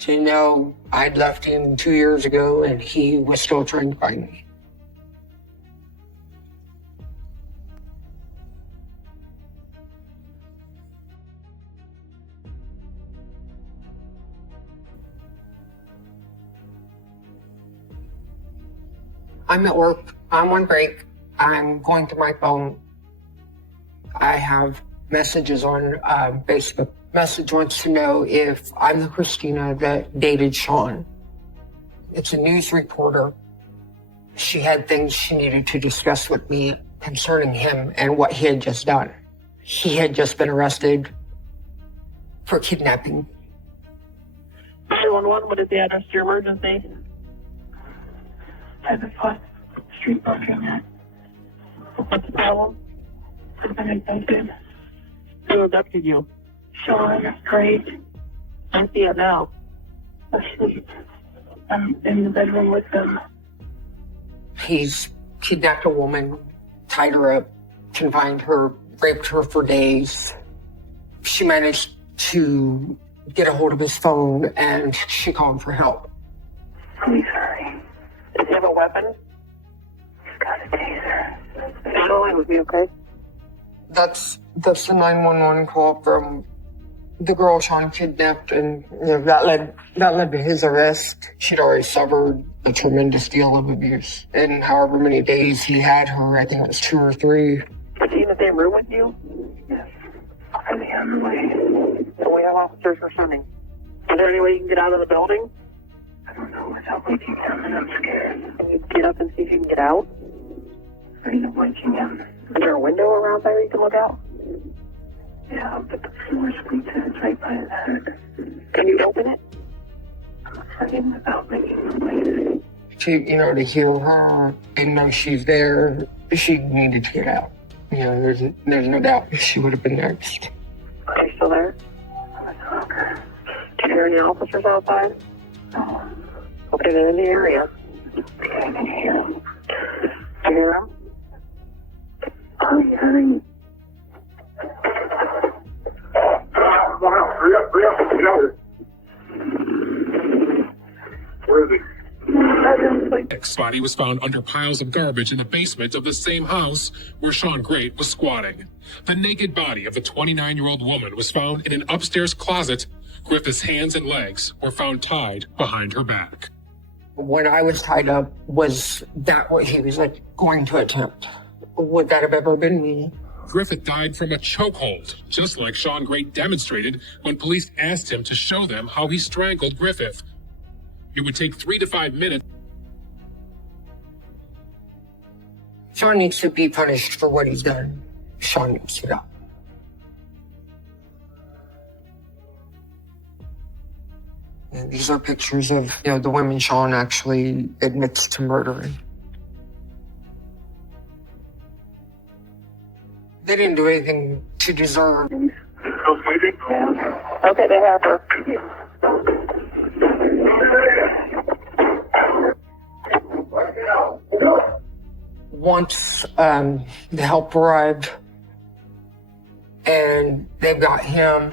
To know I'd left him 2 years ago and he was still trying to find me. I'm at work. I'm on break. I'm going through my phone. I have messages on Facebook. Message wants to know if I'm the Christina that dated Sean. It's a news reporter. She had things she needed to discuss with me concerning him and what he had just done. He had just been arrested for kidnapping. 911, what is the address to your emergency? 7 Street Parking. What's the problem? I think good. Who abducted you? Sean, great. I see it now. Asleep. I'm in the bedroom with them. He's kidnapped a woman, tied her up, confined her, raped her for days. She managed to get a hold of his phone and she called for help. I'm sorry. Does he have a weapon? He's got a taser. Totally would be okay. That's the 911 call from the girl Sean kidnapped, and that led to his arrest. She'd already suffered a tremendous deal of abuse. And however many days he had her, I think it was 2 or 3. Is he in the same room with you? Yes. I'll be on the way. So we have officers responding. Is there any way you can get out of the building? I don't know. Without waking him, and I'm scared. Can you get up and see if you can get out? I need to waking him. Is there a window around there you can look out? Yeah, but the floor squeaks and it's right by his head. Can you open it? I'm afraid about making noise. To heal her and know she's there, she needed to get out. There's no doubt she would have been next. Are you still there? Okay. Do you hear any officers outside? No. Okay, they're in the area. Okay, I can hear them. Do you hear them? I'm hearing. Hurry up, get out. Where is he? Nick's body was found under piles of garbage in the basement of the same house where Sean Great was squatting. The naked body of the 29-year-old woman was found in an upstairs closet. Griffith's hands and legs were found tied behind her back. When I was tied up, was that what he was going to attempt? Would that have ever been me? Griffith died from a chokehold, just like Sean Great demonstrated when police asked him to show them how he strangled Griffith. It would take 3 to 5 minutes. Sean needs to be punished for what he's done. Sean needs to go. And these are pictures of, the women Sean actually admits to murdering. They didn't do anything to deserve. Still sleeping? Yeah. Okay, they have her. Once the help arrived and they've got him,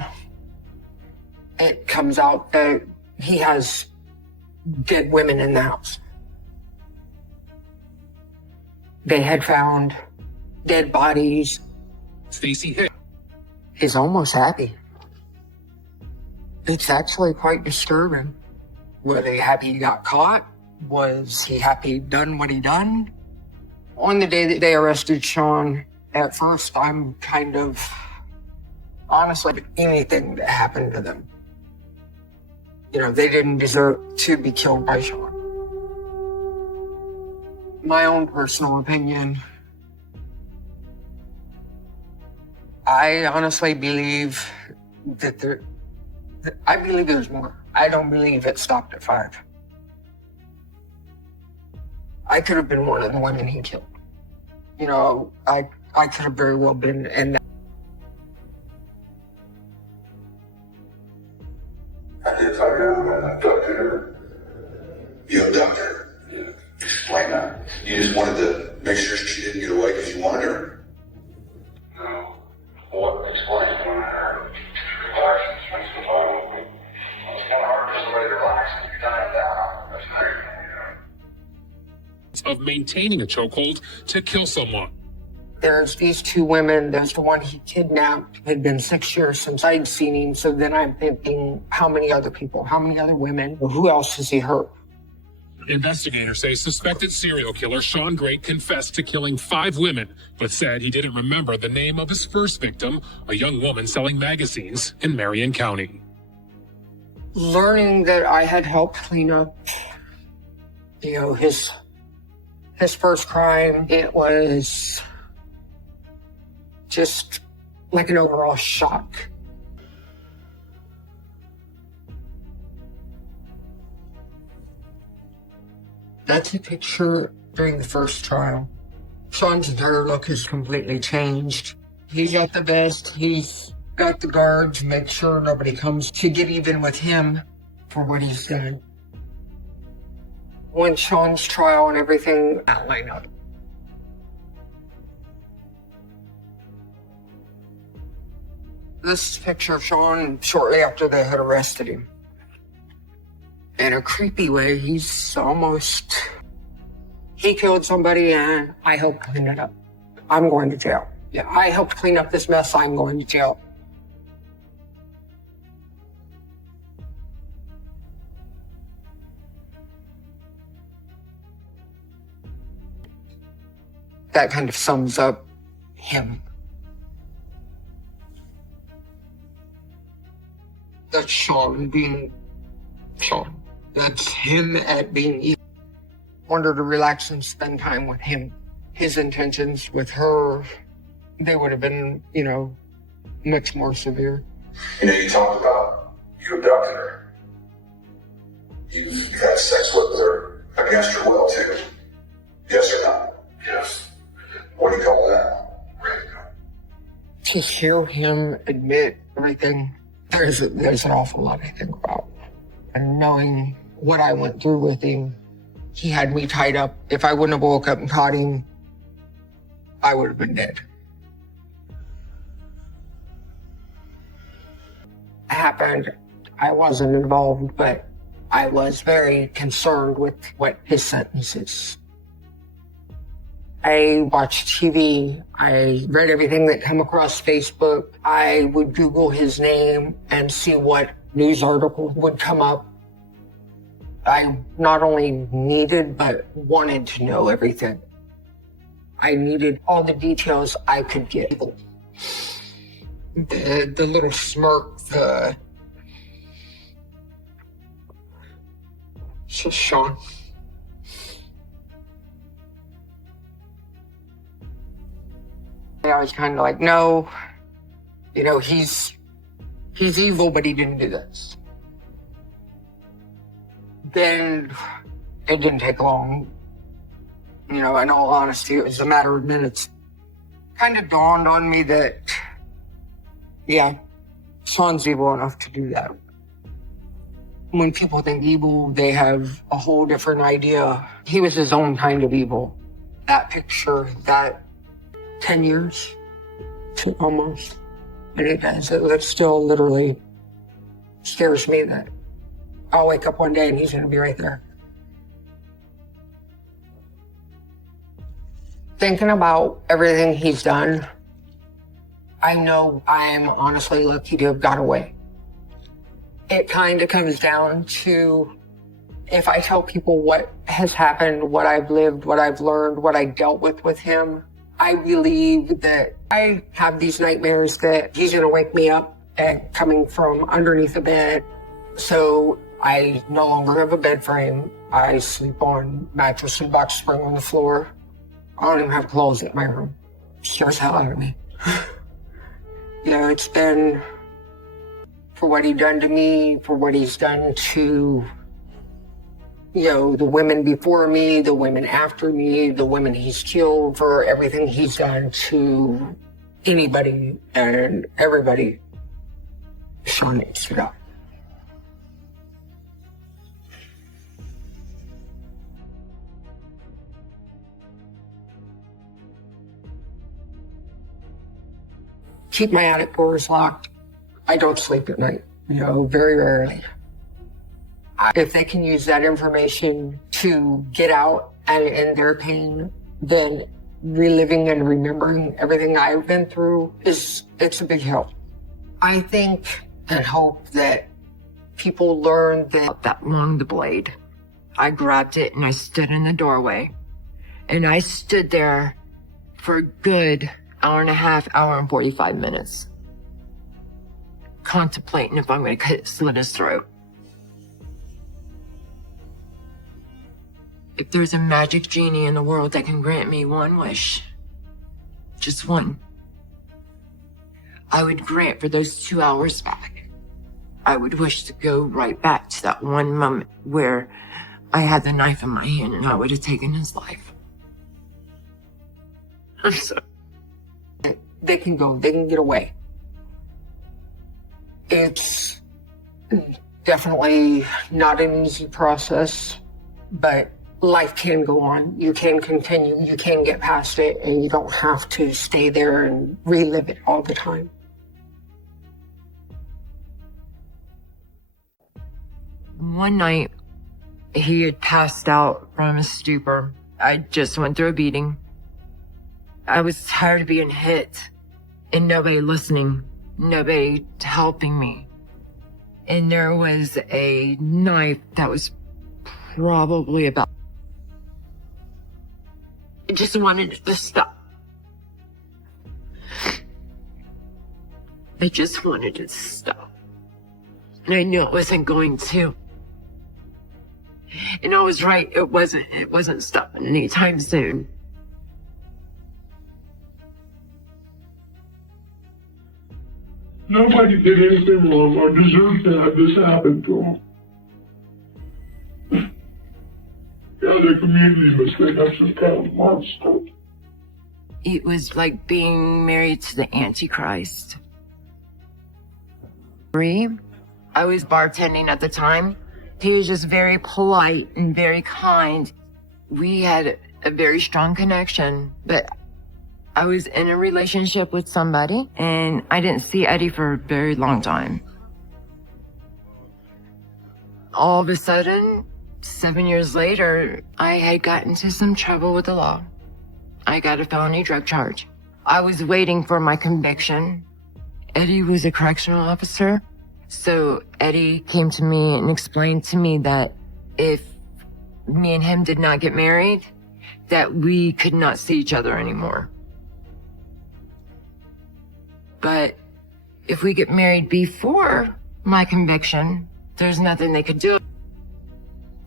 it comes out that he has dead women in the house. They had found dead bodies. Stacy Hicks. He's almost happy. It's actually quite disturbing. Were they happy he got caught? Was he happy he'd done what he done? On the day that they arrested Sean, at first I'm kind of, honestly, anything that happened to them. They didn't deserve to be killed by Sean. My own personal opinion, I honestly believe that I believe there's more. I don't believe it stopped at 5. I could have been one of the women he killed. I could have very well been, and I did find out when I talked to her. You a doctor? Yeah. Explain that. You just wanted to make sure she didn't get away because you wanted her? No. What? Explain. Of maintaining a chokehold to kill someone. There's these 2 women. There's the one he kidnapped. It had been 6 years since I'd seen him. So then I'm thinking, how many other people? How many other women? Who else has he hurt? Investigators say suspected serial killer Sean Great confessed to killing 5 women, but said he didn't remember the name of his first victim, a young woman selling magazines in Marion County. Learning that I had helped clean up, his first crime, it was just like an overall shock. That's a picture during the first trial. Sean's entire look has completely changed. He's got the vest, he's got the guards, make sure nobody comes to get even with him for what he's done. When Sean's trial and everything outlined up, This is a picture of Sean shortly after they had arrested him. In a creepy way, he killed somebody and I helped clean it up. I'm going to jail. Yeah, I helped clean up this mess, I'm going to jail. That kind of sums up him. That's Sean being Sean. That's him at being evil. Wanted to relax and spend time with him. His intentions with her, they would have been, much more severe. You talked about you abducted her. You've had sex with her against her will, too. Yes or no? Yes. What do you call that? Rape. To hear him admit everything, there's an awful lot I think about. And knowing what I went through with him, he had me tied up. If I wouldn't have woke up and caught him, I would have been dead. It happened. I wasn't involved, but I was very concerned with what his sentence is. I watched TV. I read everything that came across Facebook. I would Google his name and see what news article would come up. I not only needed, but wanted to know everything. I needed all the details I could get. The little smirk, it's just Sean. I was kind of like, no, he's evil, but he didn't do this. Then it didn't take long. In all honesty, it was a matter of minutes. Kind of dawned on me that, yeah, Sean's evil enough to do that. When people think evil, they have a whole different idea. He was his own kind of evil. That picture, that 10 years, almost. And it still literally scares me that I'll wake up one day and he's going to be right there. Thinking about everything he's done, I know I'm honestly lucky to have got away. It kind of comes down to, if I tell people what has happened, what I've lived, what I've learned, what I dealt with him, I believe that I have these nightmares that he's going to wake me up and coming from underneath the bed. So I no longer have a bed frame. I sleep on mattress and box spring on the floor. I don't even have clothes in my room. It scares the hell out of me. It's been for what he done to me, for what he's done to, the women before me, the women after me, the women he's killed, for everything he's done to anybody and everybody. Sean needs to die. Keep my attic doors locked. I don't sleep at night, very rarely. If they can use that information to get out and end their pain, then reliving and remembering everything I've been through it's a big help. I think and hope that people learn that along the blade. I grabbed it and I stood in the doorway. And I stood there for a good hour and 45 minutes. Contemplating if I'm going to slit his throat. If there's a magic genie in the world that can grant me one wish, just one, I would grant for those 2 hours back. I would wish to go right back to that one moment where I had the knife in my hand and I would have taken his life. I'm sorry. They can get away. It's definitely not an easy process, but life can go on. You can continue, you can get past it, and you don't have to stay there and relive it all the time. One night, he had passed out from a stupor. I just went through a beating. I was tired of being hit and nobody listening, nobody helping me. And there was a knife that was probably about... I just wanted it to stop. I just wanted it to stop. And I knew it wasn't going to. And I was right, it wasn't stopping anytime soon. Nobody did anything wrong or deserved to have this happen to them. Yeah, the community must think I'm some kind of monster. It was like being married to the Antichrist. I was bartending at the time. He was just very polite and very kind. We had a very strong connection, but I was in a relationship with somebody and I didn't see Eddie for a very long time. All of a sudden, 7 years later, I had gotten into some trouble with the law. I got a felony drug charge. I was waiting for my conviction. Eddie was a correctional officer. So Eddie came to me and explained to me that if me and him did not get married, that we could not see each other anymore. But if we get married before my conviction, there's nothing they could do.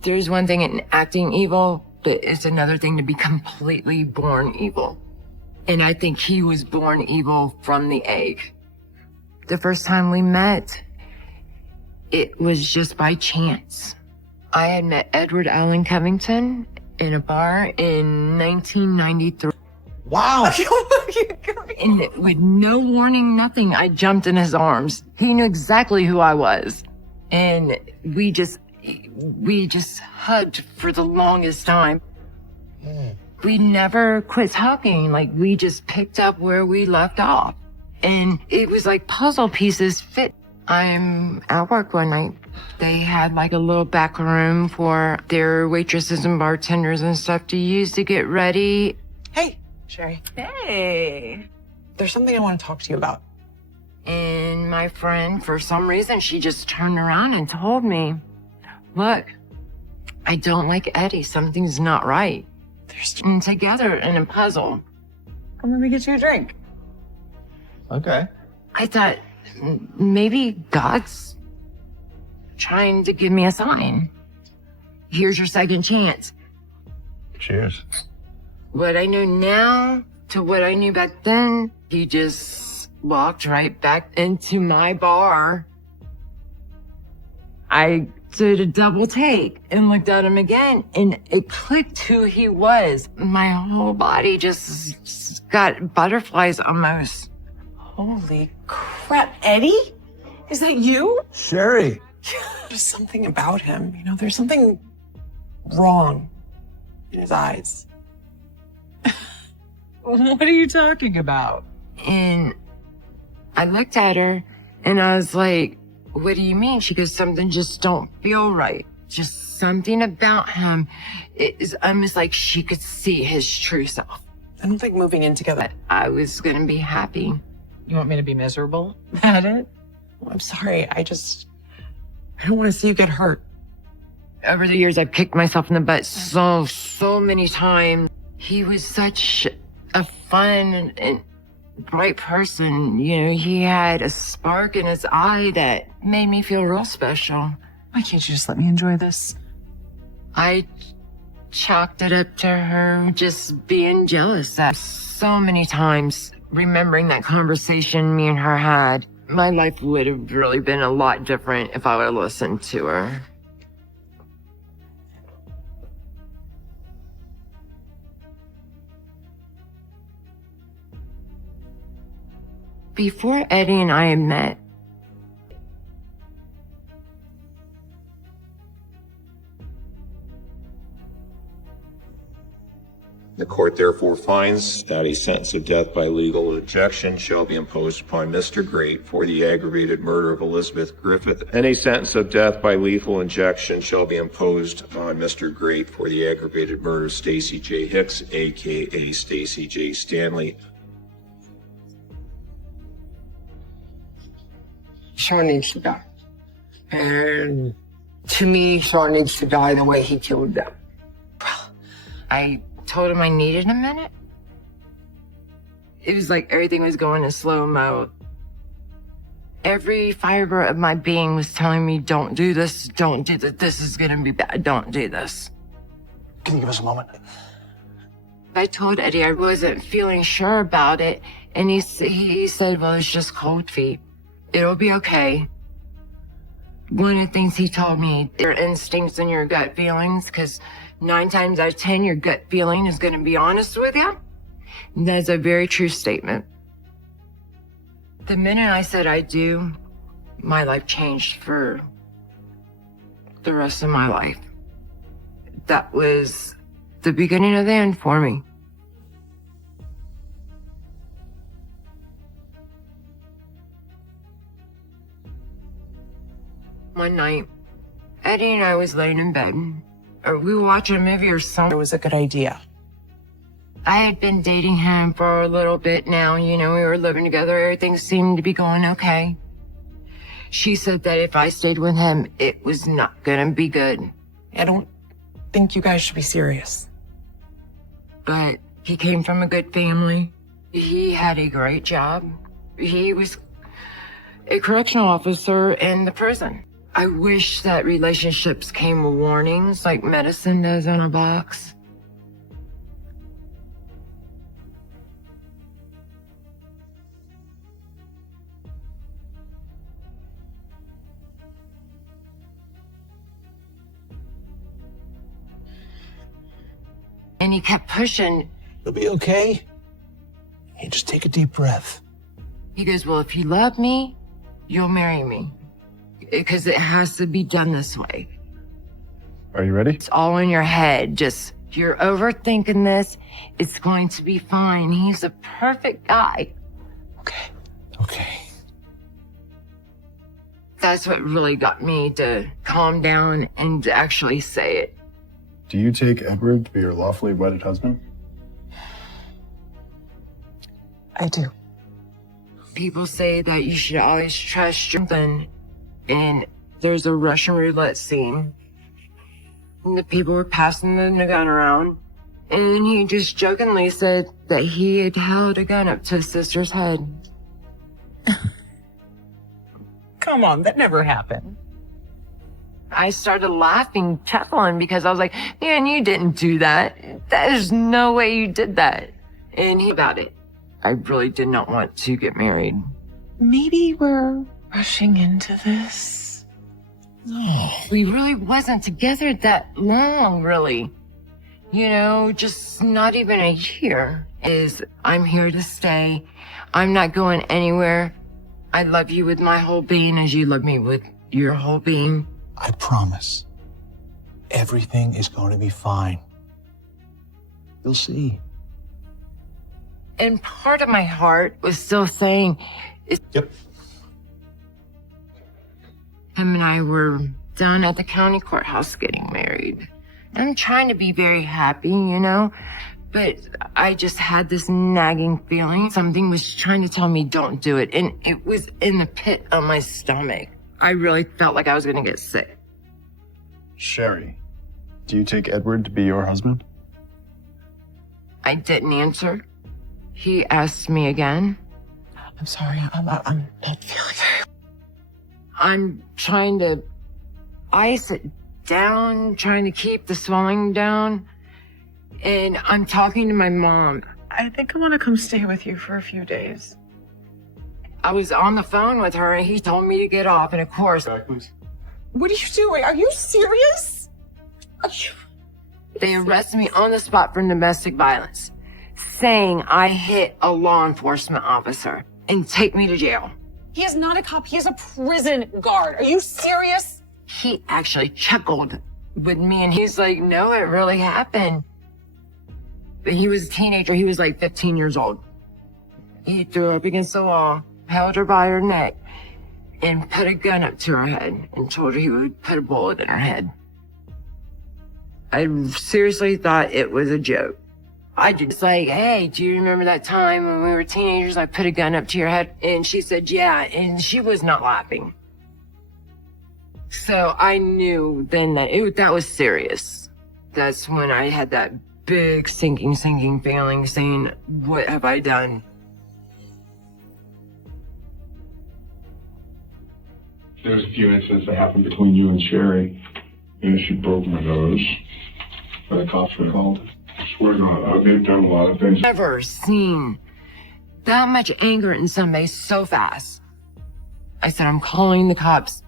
There's one thing in acting evil, but it's another thing to be completely born evil. And I think he was born evil from the egg. The first time we met, it was just by chance. I had met Edward Allen Covington in a bar in 1993. Wow. And with no warning, nothing, I jumped in his arms. He knew exactly who I was. And we just hugged for the longest time. We never quit talking. Like, we just picked up where we left off. And it was like puzzle pieces fit. I'm at work one night. They had like a little back room for their waitresses and bartenders and stuff to use to get ready. Hey, Sherry. Hey. There's something I want to talk to you about. And my friend, for some reason, she just turned around and told me, look, I don't like Eddie. Something's not right. And together in a puzzle. Come let me get you a drink. Okay. I thought maybe God's trying to give me a sign. Here's your second chance. Cheers. What I know now to what I knew back then, he just walked right back into my bar. I did a double take and looked at him again, and it clicked who he was. My whole body just got butterflies almost. Holy crap, Eddie? Is that you? Sherry. There's something about him. You know, there's something wrong in his eyes. What are you talking about? And I looked at her and I was like, what do you mean? She goes, something just don't feel right. Just something about him. It is almost like she could see his true self. I don't think moving in together. I was going to be happy. You want me to be miserable at it? Well, I'm sorry. I don't want to see you get hurt. Over the years, I've kicked myself in the butt so many times. He was such a fun and bright person. You know, he had a spark in his eye that made me feel real special. Why can't you just let me enjoy this? I chalked it up to her just being jealous. That so many times, remembering that conversation me and her had, my life would have really been a lot different if I would have listened to her. Before Eddie and I had met, The court therefore finds that a sentence of death by legal ejection shall be imposed upon Mr. Great for the aggravated murder of Elizabeth Griffith, and a sentence of death by lethal injection shall be imposed upon Mr. Great for the aggravated murder of Stacy J. Hicks, aka Stacy J. Stanley. Sean needs to die. And to me, Sean needs to die the way he killed them. I told him I needed a minute. It was like everything was going in slow-mo. Every fiber of my being was telling me, don't do this, don't do this, this is gonna be bad, don't do this. Can you give us a moment? I told Eddie I wasn't feeling sure about it, and he said, well, it's just cold feet. It'll be okay. One of the things he told me, your instincts and your gut feelings, because 9 times out of 10, your gut feeling is going to be honest with you. That's a very true statement. The minute I said I do, my life changed for the rest of my life. That was the beginning of the end for me. One night, Eddie and I was laying in bed, or we were watching a movie or something. It was a good idea. I had been dating him for a little bit now, you know, we were living together, everything seemed to be going okay. She said that if I stayed with him, it was not gonna be good. I don't think you guys should be serious. But he came from a good family. He had a great job. He was a correctional officer in the prison. I wish that relationships came with warnings like medicine does on a box. And he kept pushing. You'll be okay. Hey, just take a deep breath. He goes, well, if you love me, you'll marry me. Because it has to be done this way. Are you ready? It's all in your head. Just, you're overthinking this. It's going to be fine. He's a perfect guy. Okay. That's what really got me to calm down and to actually say it. Do you take Edward to be your lawfully wedded husband? I do. People say that you should always trust Jonathan. And there's a Russian roulette scene. And the people were passing the gun around. And he just jokingly said that he had held a gun up to his sister's head. Come on, that never happened. I started laughing, chuckling, because I was like, man, you didn't do that. There's no way you did that. And he about it. I really did not want to get married. Maybe we're rushing into this. No. We really wasn't together that long, really. You know, just not even a year. I'm here to stay. I'm not going anywhere. I love you with my whole being as you love me with your whole being. I promise. Everything is going to be fine. You'll see. And part of my heart was still saying, Yep. Him and I were down at the county courthouse getting married. I'm trying to be very happy, you know, but I just had this nagging feeling. Something was trying to tell me, don't do it. And it was in the pit of my stomach. I really felt like I was going to get sick. Sherry, do you take Edward to be your husband? I didn't answer. He asked me again. I'm sorry, I'm not feeling very. I'm trying to ice it down, trying to keep the swelling down. And I'm talking to my mom. I think I want to come stay with you for a few days. I was on the phone with her and he told me to get off. And of course, Back, please. What are you doing? Are you serious? They arrested me on the spot for domestic violence, saying I hit a law enforcement officer and take me to jail. He is not a cop. He is a prison guard. Are you serious? He actually chuckled with me and he's like, no, it really happened. But he was a teenager. He was like 15 years old. He threw her up against the wall, held her by her neck, and put a gun up to her head and told her he would put a bullet in her head. I seriously thought it was a joke. I just like, hey, do you remember that time when we were teenagers? I put a gun up to your head. And she said, yeah. And she was not laughing. So I knew then that that was serious. That's when I had that big sinking feeling saying, what have I done? There's a few incidents that happened between you and Sherry. And she broke my nose. And the cops were called. I swear to God, they've done a lot of things. Never seen that much anger in somebody so fast. I said, I'm calling the cops.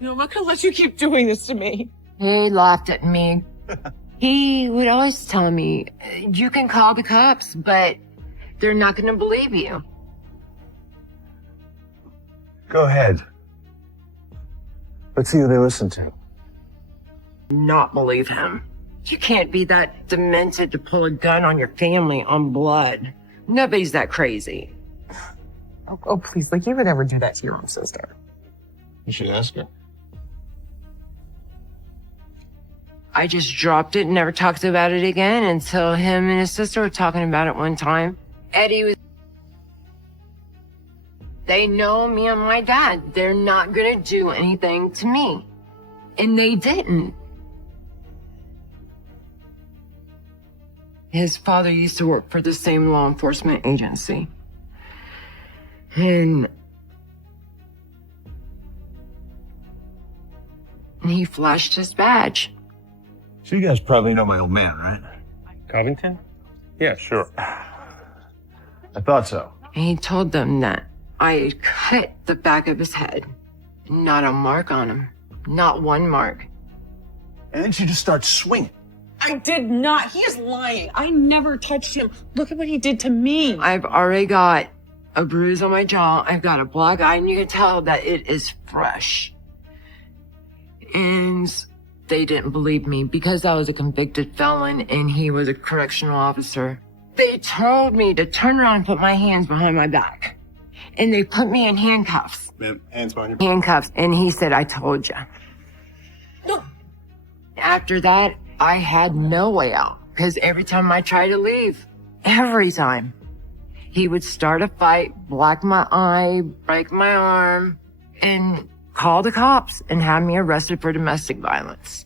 I'm not gonna let you keep doing this to me. He laughed at me. He would always tell me, you can call the cops, but they're not gonna believe you. Go ahead. Let's see who they listen to. Not believe him. You can't be that demented to pull a gun on your family on blood. Nobody's that crazy. Oh, please, like you would never do that to your own sister. You should ask her. I just dropped it and never talked about it again until him and his sister were talking about it one time. Eddie was... They know me and my dad. They're not gonna do anything to me. And they didn't. His father used to work for the same law enforcement agency. And he flashed his badge. So you guys probably know my old man, right? Covington? Yeah, sure. I thought so. And he told them that I had cut the back of his head. Not a mark on him. Not one mark. And then she just starts swinging. I did not. He is lying. I never touched him. Look at what he did to me. I've already got a bruise on my jaw. I've got a black eye, and you can tell that it is fresh. And they didn't believe me because I was a convicted felon and he was a correctional officer. They told me to turn around and put my hands behind my back. And they put me in handcuffs. Ma'am, hands behind your back. Handcuffs. And he said, I told you. No. After that, I had no way out because every time I tried to leave, every time, he would start a fight, black my eye, break my arm, and call the cops and have me arrested for domestic violence.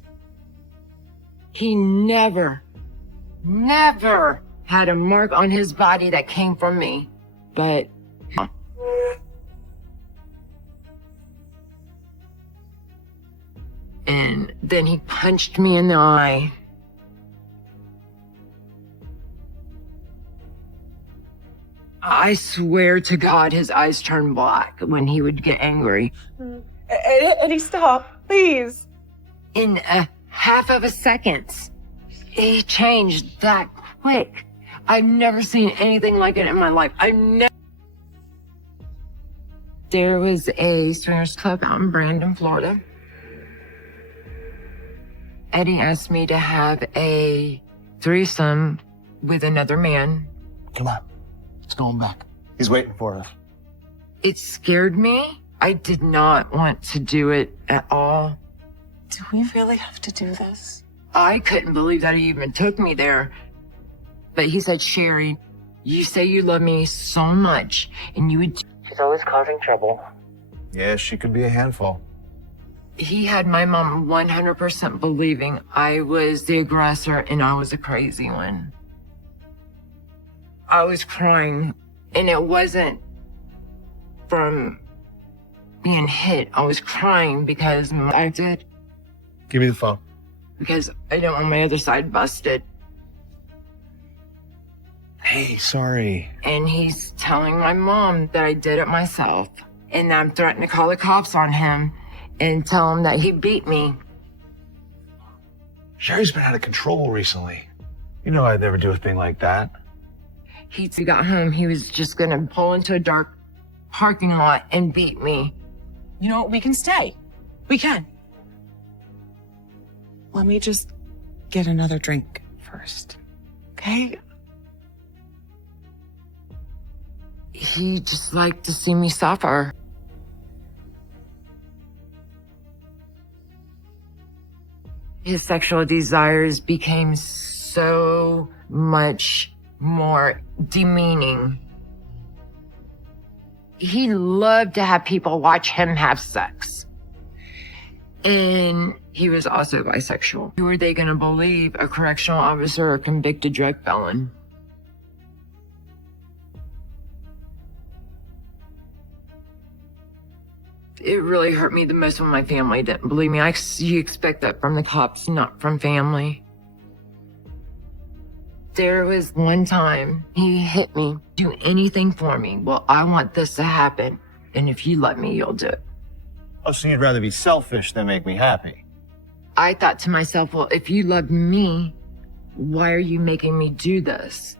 He never had a mark on his body that came from me, but and then he punched me in the eye. I swear to God, his eyes turned black when he would get angry. Eddie, stop, please. In a half of a second, he changed that quick. I've never seen anything like it in my life. There was a swingers club out in Brandon, Florida. Eddie asked me to have a threesome with another man. Come on. It's going back. He's waiting for us. It scared me. I did not want to do it at all. Do we really have to do this? I couldn't believe that he even took me there. But he said, Sherry, you say you love me so much, and you would... She's always causing trouble. Yeah, she could be a handful. He had my mom 100% believing I was the aggressor and I was a crazy one. I was crying, and it wasn't from being hit. I was crying because I did. Give me the phone. Because I don't want my other side busted. Hey, sorry. And he's telling my mom that I did it myself. And I'm threatening to call the cops on him and tell him that he beat me. Sherry's been out of control recently. You know I'd never do a thing like that. He got home, he was just gonna pull into a dark parking lot and beat me. You know what? We can stay. We can. Let me just get another drink first. Okay? he just liked to see me suffer. His sexual desires became so much more demeaning. He loved to have people watch him have sex. And he was also bisexual. Who are they going to believe, a correctional officer or a convicted drug felon? It really hurt me the most when my family didn't believe me. You expect that from the cops, not from family. There was one time he hit me, do anything for me. Well, I want this to happen. And if you let me, you'll do it. Oh, so you'd rather be selfish than make me happy? I thought to myself, well, if you loved me, why are you making me do this?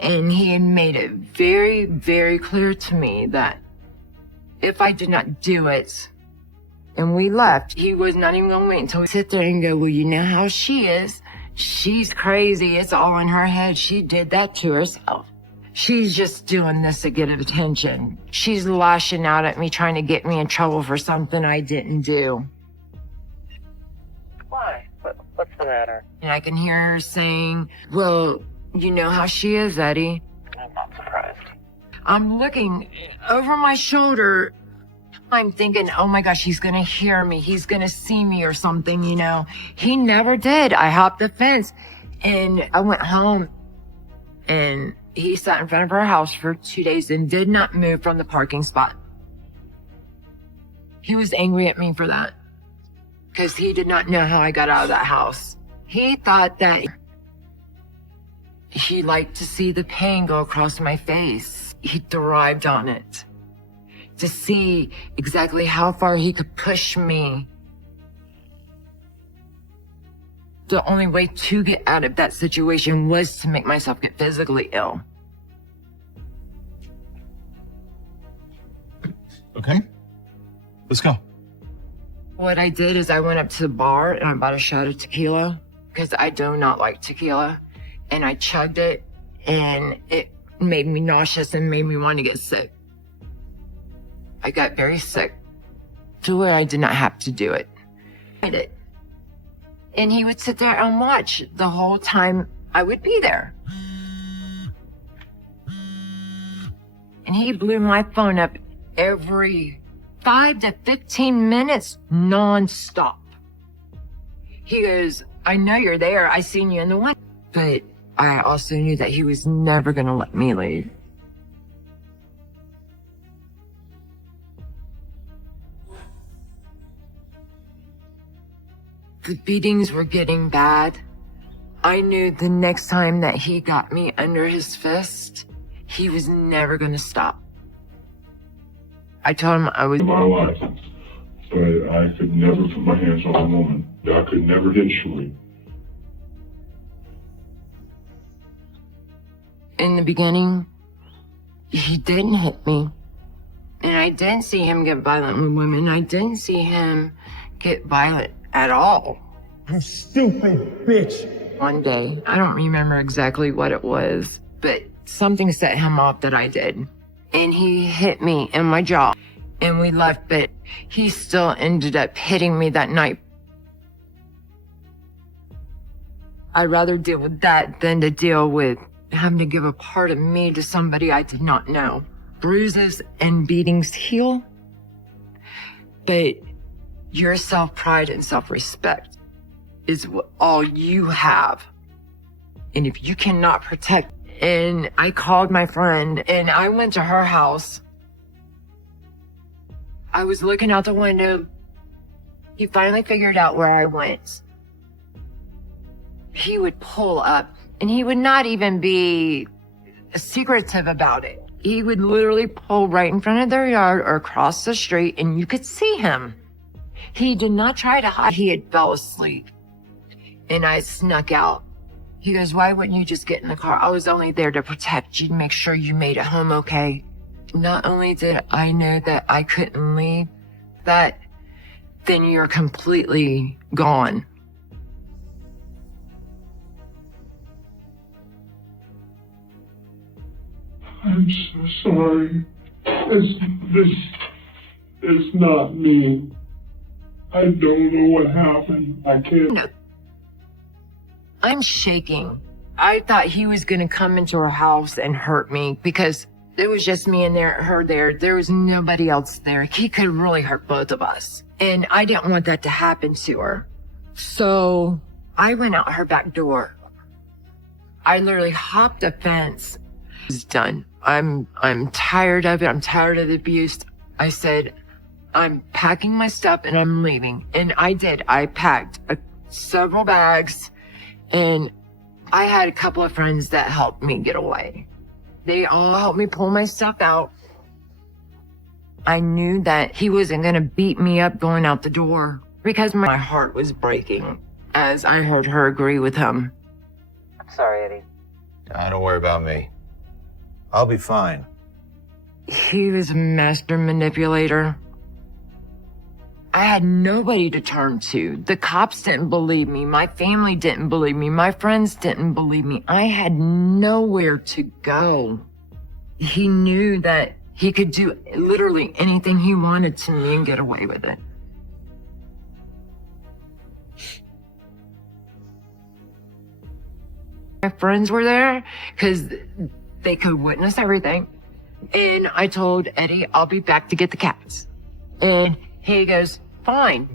And he had made it very, very clear to me that if I did not do it and we left, he was not even going to wait until we sit there and go, well, you know how she is. She's crazy. It's all in her head. She did that to herself. She's just doing this to get attention. She's lashing out at me, trying to get me in trouble for something I didn't do. Why? What's the matter? And I can hear her saying, well, you know how she is, Eddie. I'm not surprised. I'm looking over my shoulder. I'm thinking, oh my gosh, he's gonna hear me. He's gonna see me or something, you know. He never did. I hopped the fence and I went home and he sat in front of our house for 2 days and did not move from the parking spot. He was angry at me for that because he did not know how I got out of that house. He thought that he liked to see the pain go across my face. He thrived on it. To see exactly how far he could push me. The only way to get out of that situation was to make myself get physically ill. Okay. Let's go. What I did is I went up to the bar and I bought a shot of tequila because I do not like tequila. And I chugged it and it made me nauseous and made me want to get sick. I got very sick to where I did not have to do it. I did. And he would sit there and watch the whole time I would be there. And he blew my phone up every 5 to 15 minutes nonstop. He goes, I know you're there. I seen you in the window. But I also knew that he was never going to let me leave. The beatings were getting bad. I knew the next time that he got me under his fist, he was never going to stop. I told him I was my life, but I could never put my hands on a woman. I could never hit Shirley. In the beginning, he didn't hit me. And I didn't see him get violent with women. I didn't see him get violent at all. You stupid bitch. One day, I don't remember exactly what it was, but something set him off that I did. And he hit me in my jaw. And we left, but he still ended up hitting me that night. I'd rather deal with that than to deal with having to give a part of me to somebody I did not know. Bruises and beatings heal, but your self-pride and self-respect is all you have. And if you cannot protect, and I called my friend and I went to her house. I was looking out the window. He finally figured out where I went. He would pull up and he would not even be secretive about it. He would literally pull right in front of their yard or across the street and you could see him. He did not try to hide. He had fell asleep and I snuck out. He goes, why wouldn't you just get in the car? I was only there to protect you, to make sure you made it home okay. Not only did I know that I couldn't leave, that then you're completely gone. I'm so sorry. It's not me. I don't know what happened. I can't. No. I'm shaking. I thought he was going to come into our house and hurt me because it was just me and her there. There was nobody else there. He could really hurt both of us. And I didn't want that to happen to her. So I went out her back door. I literally hopped a fence. It's done. I'm tired of it. I'm tired of the abuse. I said, I'm packing my stuff and I'm leaving. And I did. I packed several bags and I had a couple of friends that helped me get away. They all helped me pull my stuff out. I knew that he wasn't going to beat me up going out the door because my heart was breaking as I heard her agree with him. I'm sorry, Eddie. Don't worry about me. I'll be fine. He was a master manipulator. I had nobody to turn to. The cops didn't believe me. My family didn't believe me. My friends didn't believe me. I had nowhere to go. He knew that he could do literally anything he wanted to me and get away with it. My friends were there because they could witness everything. And I told Eddie, I'll be back to get the cats. And he goes, fine.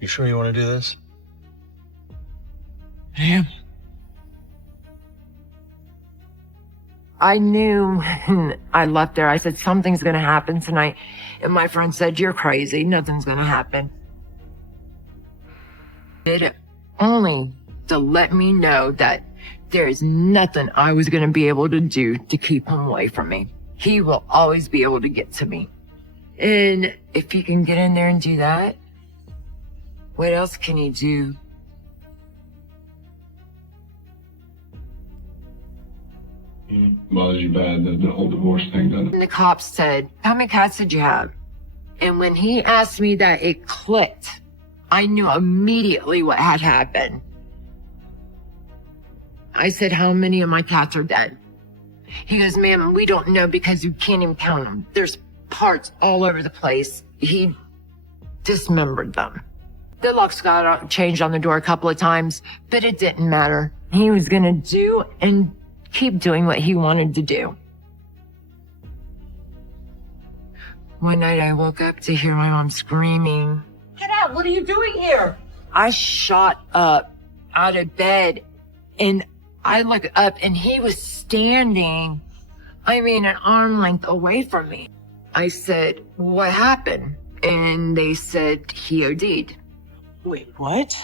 You sure you want to do this? I am. I knew when I left there, I said, something's going to happen tonight. And my friend said, you're crazy. Nothing's going to happen. Did it only to let me know that there is nothing I was going to be able to do to keep him away from me. He will always be able to get to me. And if he can get in there and do that, what else can he do? Bothers you bad, the whole divorce thing, doesn't it? And the cops said, how many cats did you have? And when he asked me that, it clicked. I knew immediately what had happened. I said, how many of my cats are dead? He goes, ma'am, we don't know because you can't even count them. There's parts all over the place. He dismembered them. The locks got changed on the door a couple of times, but it didn't matter. He was going to do and keep doing what he wanted to do. One night I woke up to hear my mom screaming. Get out! What are you doing here? I shot up out of bed and I looked up and he was standing, an arm length away from me. I said, what happened? And they said he OD'd. Wait, what?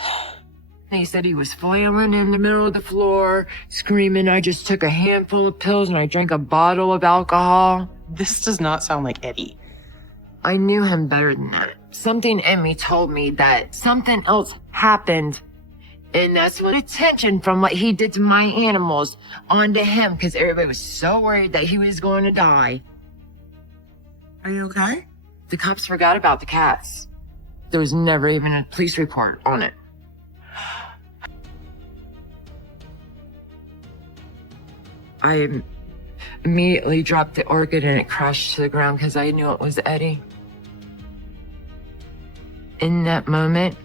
They said he was flailing in the middle of the floor, screaming, I just took a handful of pills and I drank a bottle of alcohol. This does not sound like Eddie. I knew him better than that. Something in me told me that something else happened. And that's what attention from what he did to my animals onto him because everybody was so worried that he was going to die. Are you okay? The cops forgot about the cats. There was never even a police report on it. I immediately dropped the orchid and it crashed to the ground because I knew it was Eddie. In that moment,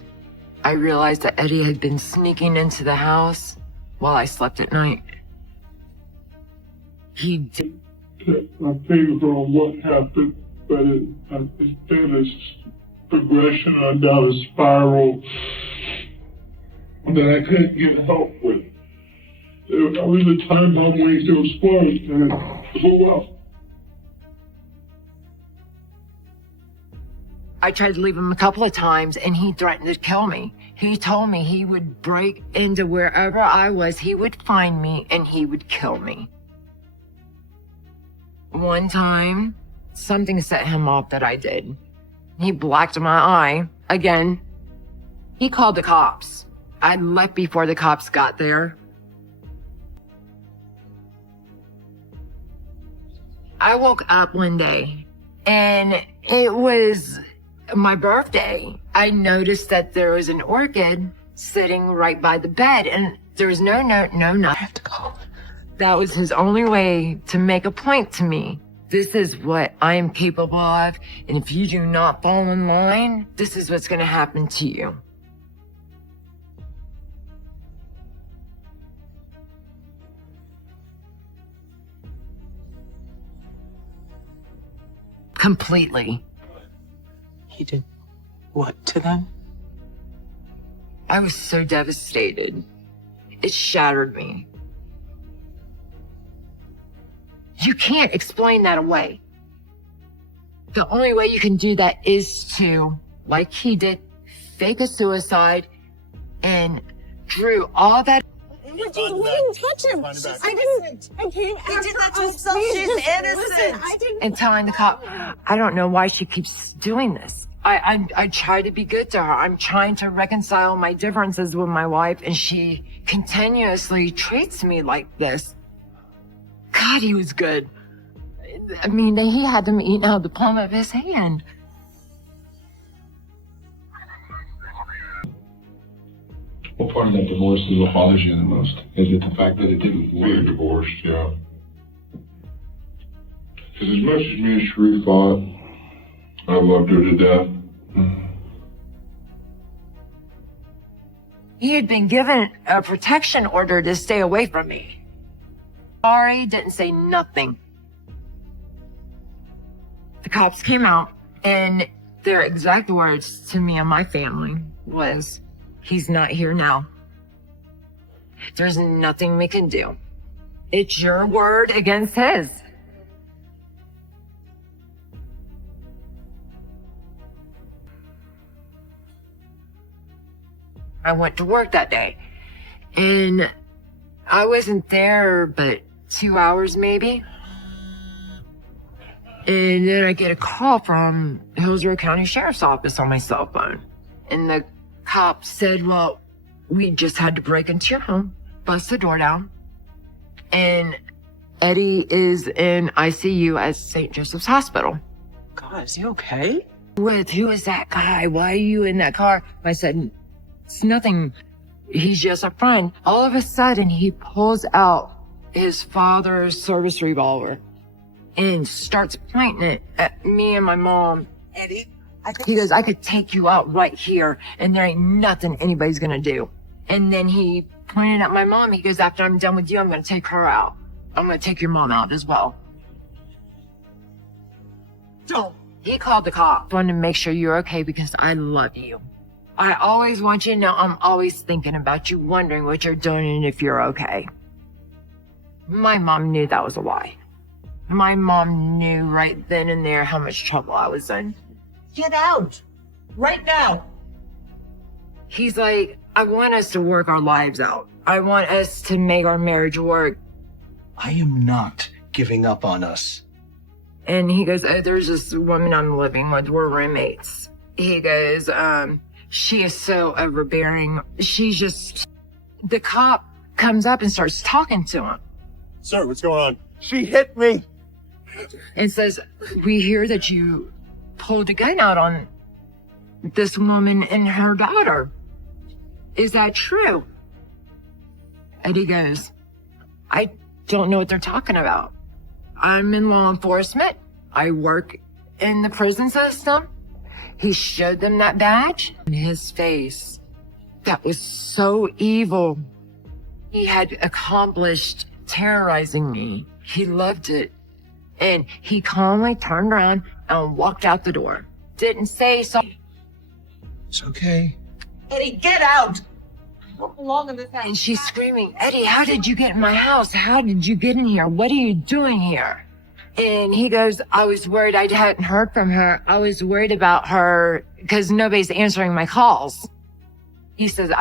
I realized that Eddie had been sneaking into the house while I slept at night. He did. I'm painful on what happened, but it's been a progression on down a spiral that I couldn't get help with. I was a time bomb waiting to explode, and it blew up. I tried to leave him a couple of times and he threatened to kill me. He told me he would break into wherever I was, he would find me and he would kill me. One time, something set him off that I did. He blacked my eye. Again, he called the cops. I left before the cops got there. I woke up one day and it was my birthday. I noticed that there was an orchid sitting right by the bed and there was no note, no nothing. I have to go. That was his only way to make a point to me. This is what I am capable of, and if you do not fall in line, this is what's going to happen to you. Completely. He did what to them? I was so devastated. It shattered me. You can't explain that away. The only way you can do that is to, like he did, fake a suicide and drew all that. We didn't touch him. I didn't. I came after. He did that to himself. She's innocent. Listen, I didn't. And telling the cop, I don't know why she keeps doing this. I try to be good to her. I'm trying to reconcile my differences with my wife, and she continuously treats me like this. God, he was good. I mean, he had them eating out of the palm of his hand. What part of that divorce is what bothers you the most? Is it the fact that it didn't we're divorced, yeah. Because as much as me and Sheree thought, I loved her to death. He had been given a protection order to stay away from me. Sorry, didn't say nothing. The cops came out, and their exact words to me and my family was, he's not here now. There's nothing we can do. It's your word against his. I went to work that day, and I wasn't there but 2 hours maybe. And then I get a call from Hillsborough County Sheriff's Office on my cell phone. And the cop said, well, we just had to break into your home, bust the door down. And Eddie is in ICU at St. Joseph's Hospital. God, is he okay? With, who is that guy? Why are you in that car? I said, it's nothing. He's just a friend. All of a sudden, he pulls out his father's service revolver and starts pointing it at me and my mom. Eddie, He goes, I could take you out right here, and there ain't nothing anybody's gonna do. And then he pointed at my mom. He goes, after I'm done with you, I'm gonna take her out. I'm gonna take your mom out as well. don't. He called the cop. Wanted to make sure you're okay because I love you. I always want you to know I'm always thinking about you, wondering what you're doing and if you're okay. My mom knew that was a lie. My mom knew right then and there how much trouble I was in. Get out. Right now. He's like, I want us to work our lives out. I want us to make our marriage work. I am not giving up on us. And he goes, oh, there's this woman I'm living with. We're roommates. He goes, she is so overbearing. She's just... The cop comes up and starts talking to him. Sir, what's going on? She hit me. And says, we hear that you pulled a gun out on this woman and her daughter. Is that true? Eddie goes, I don't know what they're talking about. I'm in law enforcement. I work in the prison system. He showed them that badge. And his face, that was so evil. He had accomplished terrorizing me. He loved it. And he calmly turned around and walked out the door. Didn't say so. It's okay. Eddie, get out. Don't belong in this house. And she's screaming, Eddie, how did you get in my house? How did you get in here? What are you doing here? And he goes, I was worried I hadn't heard from her. I was worried about her because nobody's answering my calls. He says,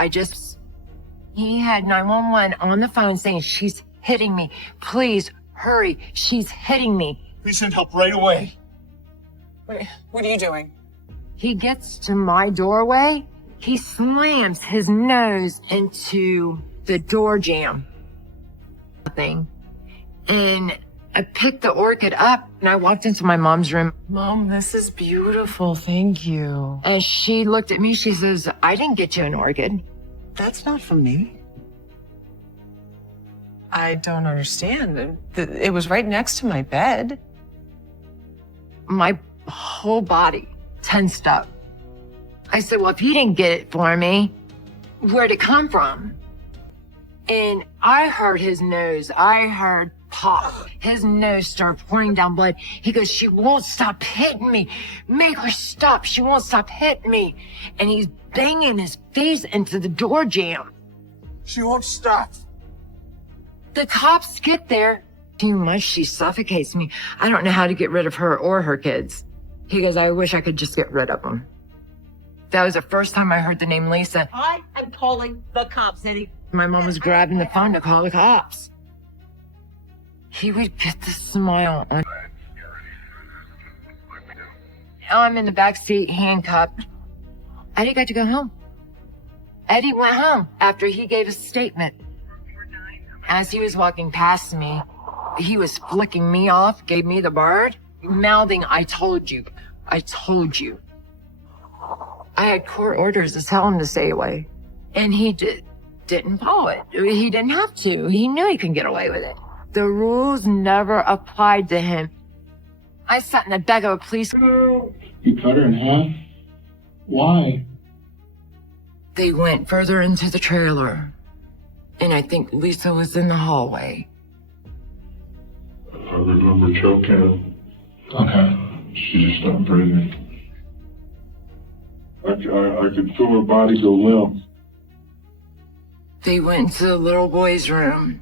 he had 911 on the phone saying, she's hitting me. Please hurry. She's hitting me. Please send help right away. What are you doing? He gets to my doorway. He slams his nose into the door jamb thing. And I picked the orchid up and I walked into my mom's room. Mom, this is beautiful. Thank you. And she looked at me. She says, I didn't get you an orchid. That's not from me. I don't understand. It was right next to my bed. My whole body tensed up. I said, well, if he didn't get it for me, where'd it come from? And I heard his nose. I heard pop. His nose started pouring down blood. He goes, she won't stop hitting me. Make her stop. She won't stop hitting me. And he's banging his face into the door jamb. She won't stop. The cops get there. Too much, she suffocates me. I don't know how to get rid of her or her kids. He goes, I wish I could just get rid of them. That was the first time I heard the name Lisa. I am calling the cops, Eddie. My mom was grabbing the phone to call the cops. He would get the smile on. Now I'm in the back seat, handcuffed. Eddie got to go home. Eddie went home after he gave a statement. As he was walking past me, he was flicking me off, gave me the bird, mouthing, I told you. I told you. I had court orders to tell him to stay away. And he didn't follow it. He didn't have to. He knew he could get away with it. The rules never applied to him. I sat in the back of a police car. You cut her in half? Why? They went further into the trailer. And I think Lisa was in the hallway. I remember choking. Okay. She just stopped breathing. I could feel her body go limp. They went into the little boy's room.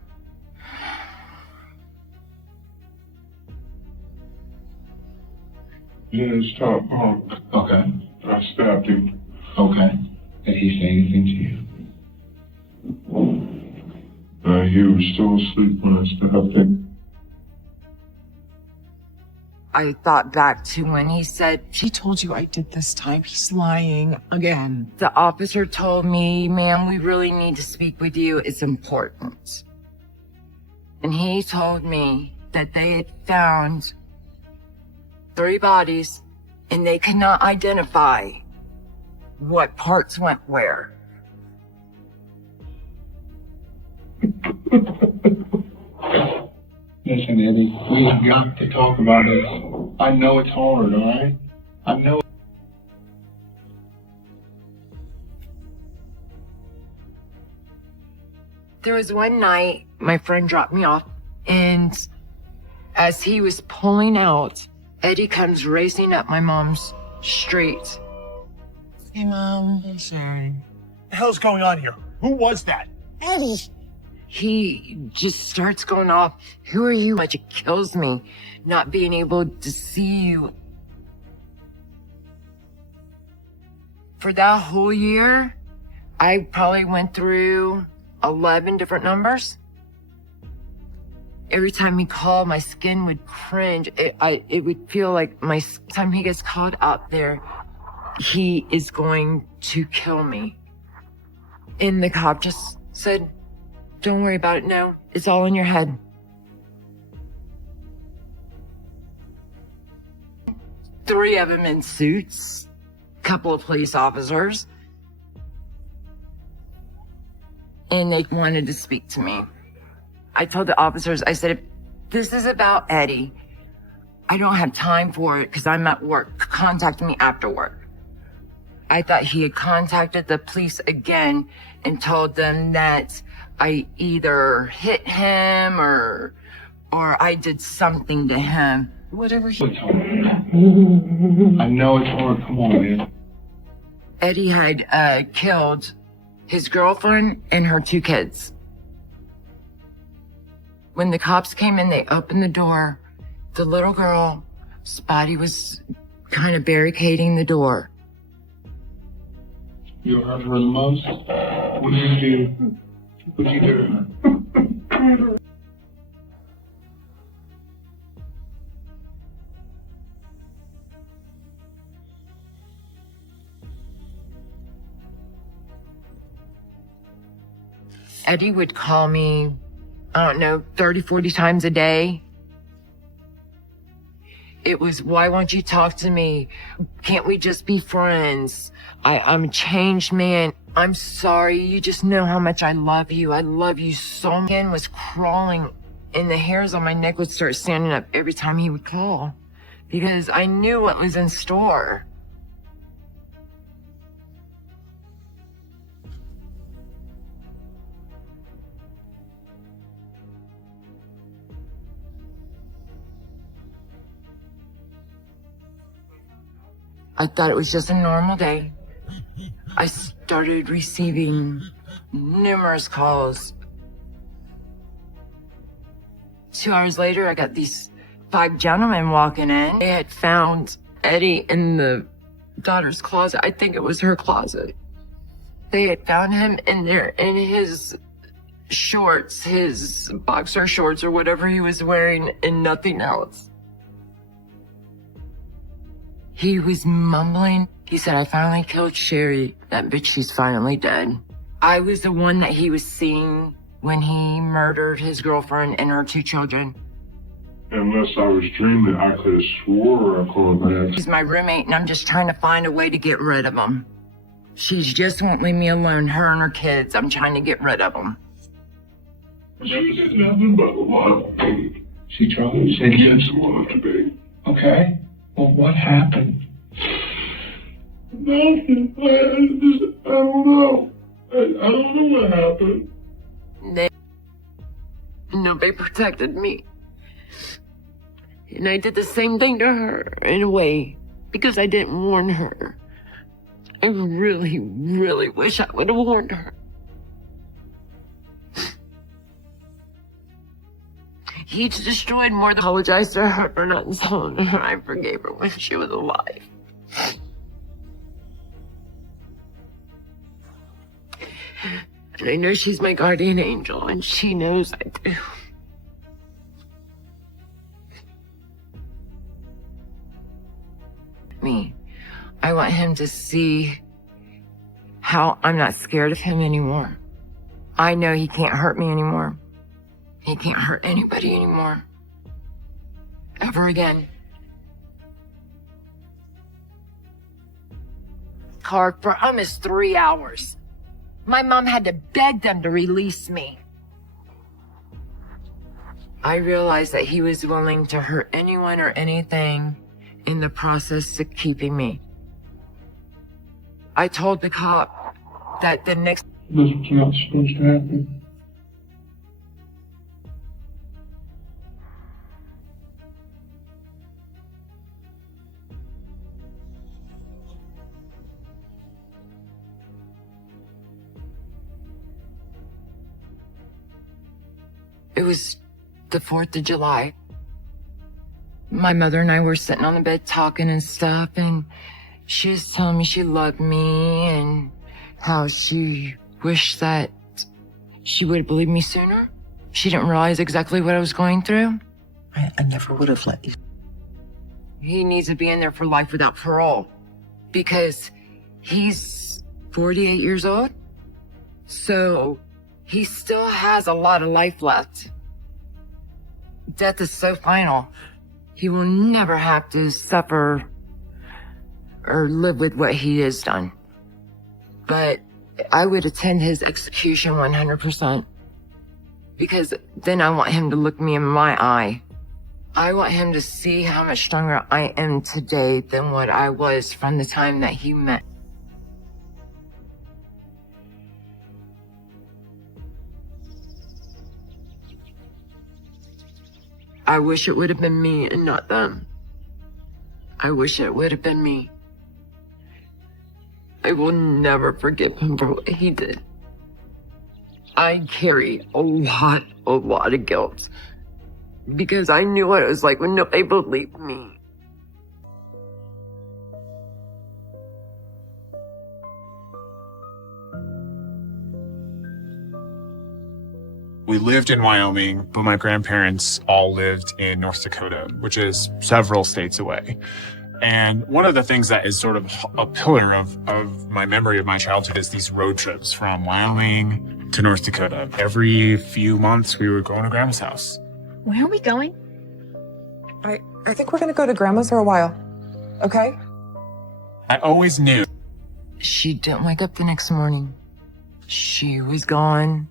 Yeah, his top bunk. Okay. I stabbed him. Okay. Did he say anything to you? He was still asleep when I stabbed him. I thought back to when he said, He told you I did this time. He's lying again. the officer told me, ma'am, we really need to speak with you. It's important. And he told me that they had found 3 bodies and they could not identify what parts went where. Listen, Eddie, we've got to talk about this. I know it's hard, alright? I know. There was one night my friend dropped me off, and as he was pulling out, Eddie comes racing up my mom's street. Hey, Mom. Hey, Sharon. What the hell's going on here? Who was that? Eddie. He just starts going off. Who are you? Much it kills me not being able to see you. For that whole year, I probably went through 11 different numbers. Every time he called, my skin would cringe. It would feel like time he gets caught out there, he is going to kill me. And the cop just said, don't worry about it. No, it's all in your head. Three of them in suits, couple of police officers. And they wanted to speak to me. I told the officers, I said, if this is about Eddie, I don't have time for it because I'm at work. Contact me after work. I thought he had contacted the police again and told them that I either hit him or I did something to him. Whatever he... I know it's hard. Come on, man. Eddie had killed his girlfriend and her 2 kids. When the cops came in, they opened the door. The little girl's body was kind of barricading the door. You hurt her the most? What did you do? What did you do? Eddie would call me, I don't know, 30, 40 times a day. It was, why won't you talk to me? Can't we just be friends? I'm a changed man. I'm sorry. You just know how much I love you. I love you so much. Skin was crawling and the hairs on my neck would start standing up every time he would call because I knew what was in store. I thought it was just a normal day. I started receiving numerous calls. 2 hours later, I got these 5 gentlemen walking in. They had found Eddie in the daughter's closet. I think it was her closet. They had found him in there in his shorts, his boxer shorts or whatever he was wearing and nothing else. He was mumbling. He said, I finally killed Sherry. That bitch, she's finally dead. I was the one that he was seeing when he murdered his girlfriend and her 2 children. Unless I was dreaming, I could have swore I called back. He's my roommate, and I'm just trying to find a way to get rid of him. She just won't leave me alone, her and her kids. I'm trying to get rid of them. She did nothing but lie. She tried to say yes, wanted to be. Okay. Well, what happened? Nothing. I don't know. I don't know what happened. Nobody protected me. And I did the same thing to her, in a way, because I didn't warn her. I really, really wish I would have warned her. He destroyed more than apologized to her for not telling her I forgave her when she was alive. And I know she's my guardian angel, and she knows I do. Me. I want him to see how I'm not scared of him anymore. I know he can't hurt me anymore. He can't hurt anybody anymore. Ever again. Car for almost 3 hours. My mom had to beg them to release me. I realized that he was willing to hurt anyone or anything in the process of keeping me. I told the cop that the next... This was not supposed to happen. It was the 4th of July. My mother and I were sitting on the bed talking and stuff, and she was telling me she loved me and how she wished that she would have believed me sooner. She didn't realize exactly what I was going through. I never would have let you. He needs to be in there for life without parole because he's 48 years old. So he still has a lot of life left. Death is so final. He will never have to suffer or live with what he has done. But I would attend his execution 100% because then I want him to look me in my eye. I want him to see how much stronger I am today than what I was from the time that he met. I wish it would have been me and not them. I wish it would have been me. I will never forgive him for what he did. I carry a lot of guilt because I knew what it was like when nobody believed me. We lived in Wyoming, but my grandparents all lived in North Dakota, which is several states away. And one of the things that is sort of a pillar of my memory of my childhood is these road trips from Wyoming to North Dakota. Every few months, we would go to Grandma's house. Where are we going? I think we're gonna go to Grandma's for a while. Okay? I always knew. She didn't wake up the next morning. She was gone.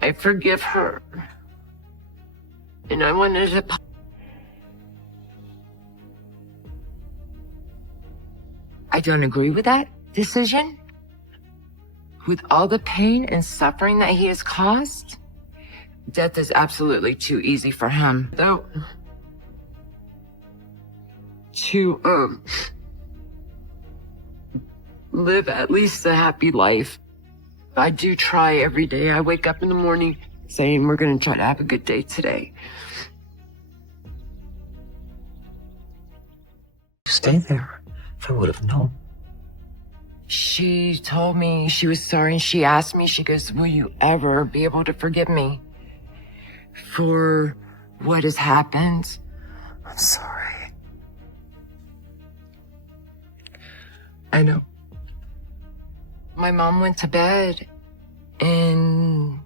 I forgive her. And I wanted to... I don't agree with that decision. With all the pain and suffering that he has caused, death is absolutely too easy for him. Though, to live at least a happy life. I do try every day. I wake up in the morning saying we're going to try to have a good day today. Stay there. If I would have known. She told me she was sorry, and she asked me, she goes, will you ever be able to forgive me for what has happened? I'm sorry. I know. My mom went to bed and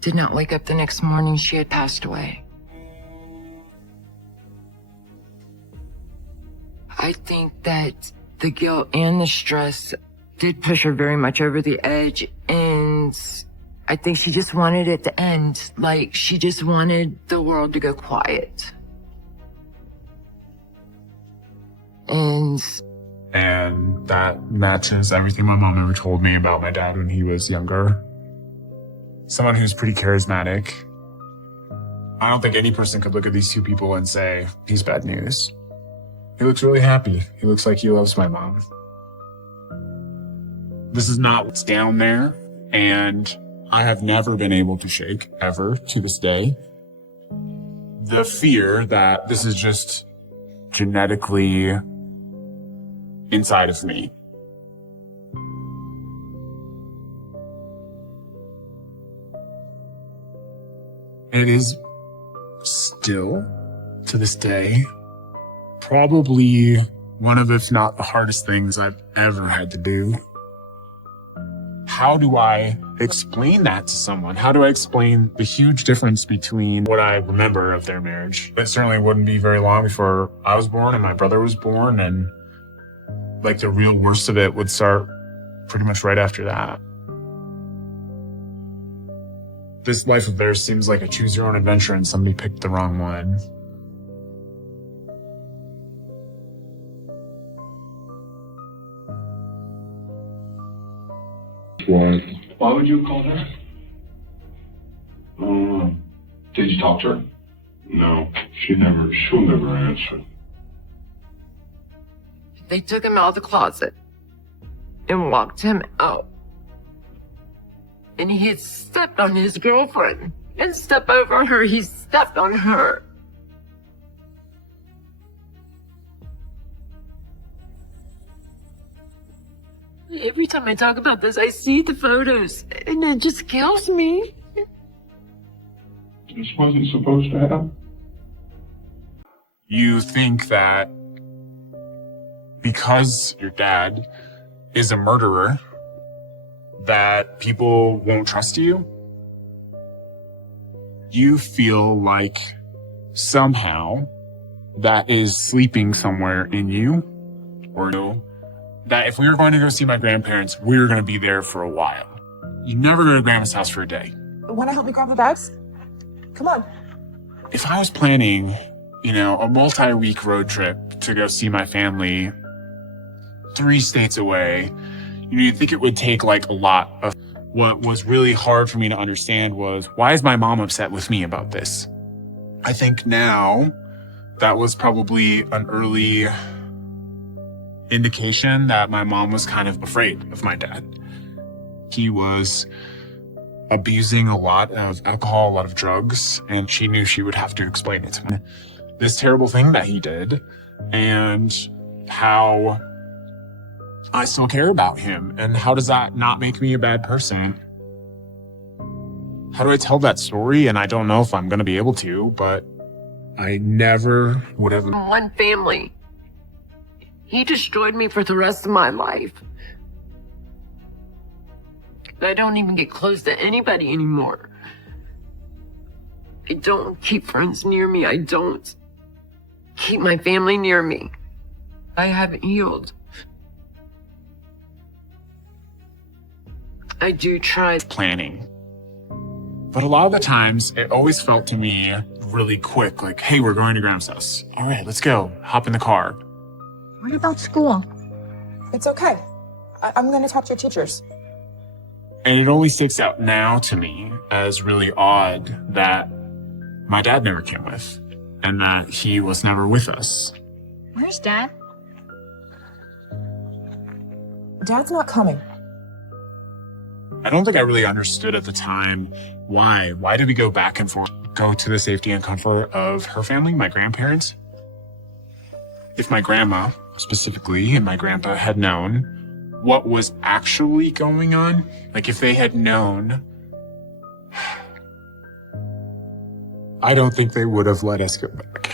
did not wake up the next morning. She had passed away. I think that the guilt and the stress did push her very much over the edge, and I think she just wanted it to end. Like, she just wanted the world to go quiet. And that matches everything my mom ever told me about my dad when he was younger. Someone who's pretty charismatic. I don't think any person could look at these two people and say, he's bad news. He looks really happy. He looks like he loves my mom. This is not what's down there, and I have never been able to shake, ever, to this day, the fear that this is just genetically inside of me. It is still, to this day, probably one of, if not the hardest things I've ever had to do. How do I explain that to someone? How do I explain the huge difference between what I remember of their marriage? It certainly wouldn't be very long before I was born and my brother was born, and like the real worst of it would start pretty much right after that. This life of theirs seems like a choose your own adventure and somebody picked the wrong one. Why would you call her? Did you talk to her? No, she'll never answer. They took him out of the closet and walked him out. And he had stepped on his girlfriend and stepped over her. He stepped on her. Every time I talk about this, I see the photos and it just kills me. This wasn't supposed to happen. You think that because your dad is a murderer, that people won't trust you? You feel like somehow that is sleeping somewhere in you, or no, that if we were going to go see my grandparents, we were going to be there for a while. You never go to Grandma's house for a day. Want to help me grab the bags? Come on. If I was planning, a multi-week road trip to go see my family 3 states away, you'd think it would take like a lot of. What was really hard for me to understand was, why is my mom upset with me about this? I think now that was probably an early indication that my mom was kind of afraid of my dad. He was abusing a lot of alcohol, a lot of drugs, and she knew she would have to explain it to me. This terrible thing that he did, and how I still care about him, and how does that not make me a bad person? How do I tell that story? And I don't know if I'm going to be able to, but I never would have. One family. He destroyed me for the rest of my life. I don't even get close to anybody anymore. I don't keep friends near me. I don't keep my family near me. I haven't healed. I do try. Planning. But a lot of the times, it always felt to me really quick, like, hey, we're going to Graham's house. All right, let's go. Hop in the car. What about school? It's okay. I'm going to talk to your teachers. And it only sticks out now to me as really odd that my dad never came with and that he was never with us. Where's Dad? Dad's not coming. I don't think I really understood at the time why. Why did we go back and forth, go to the safety and comfort of her family, my grandparents? If my grandma, specifically, and my grandpa had known what was actually going on, like if they had known, I don't think they would have let us go back.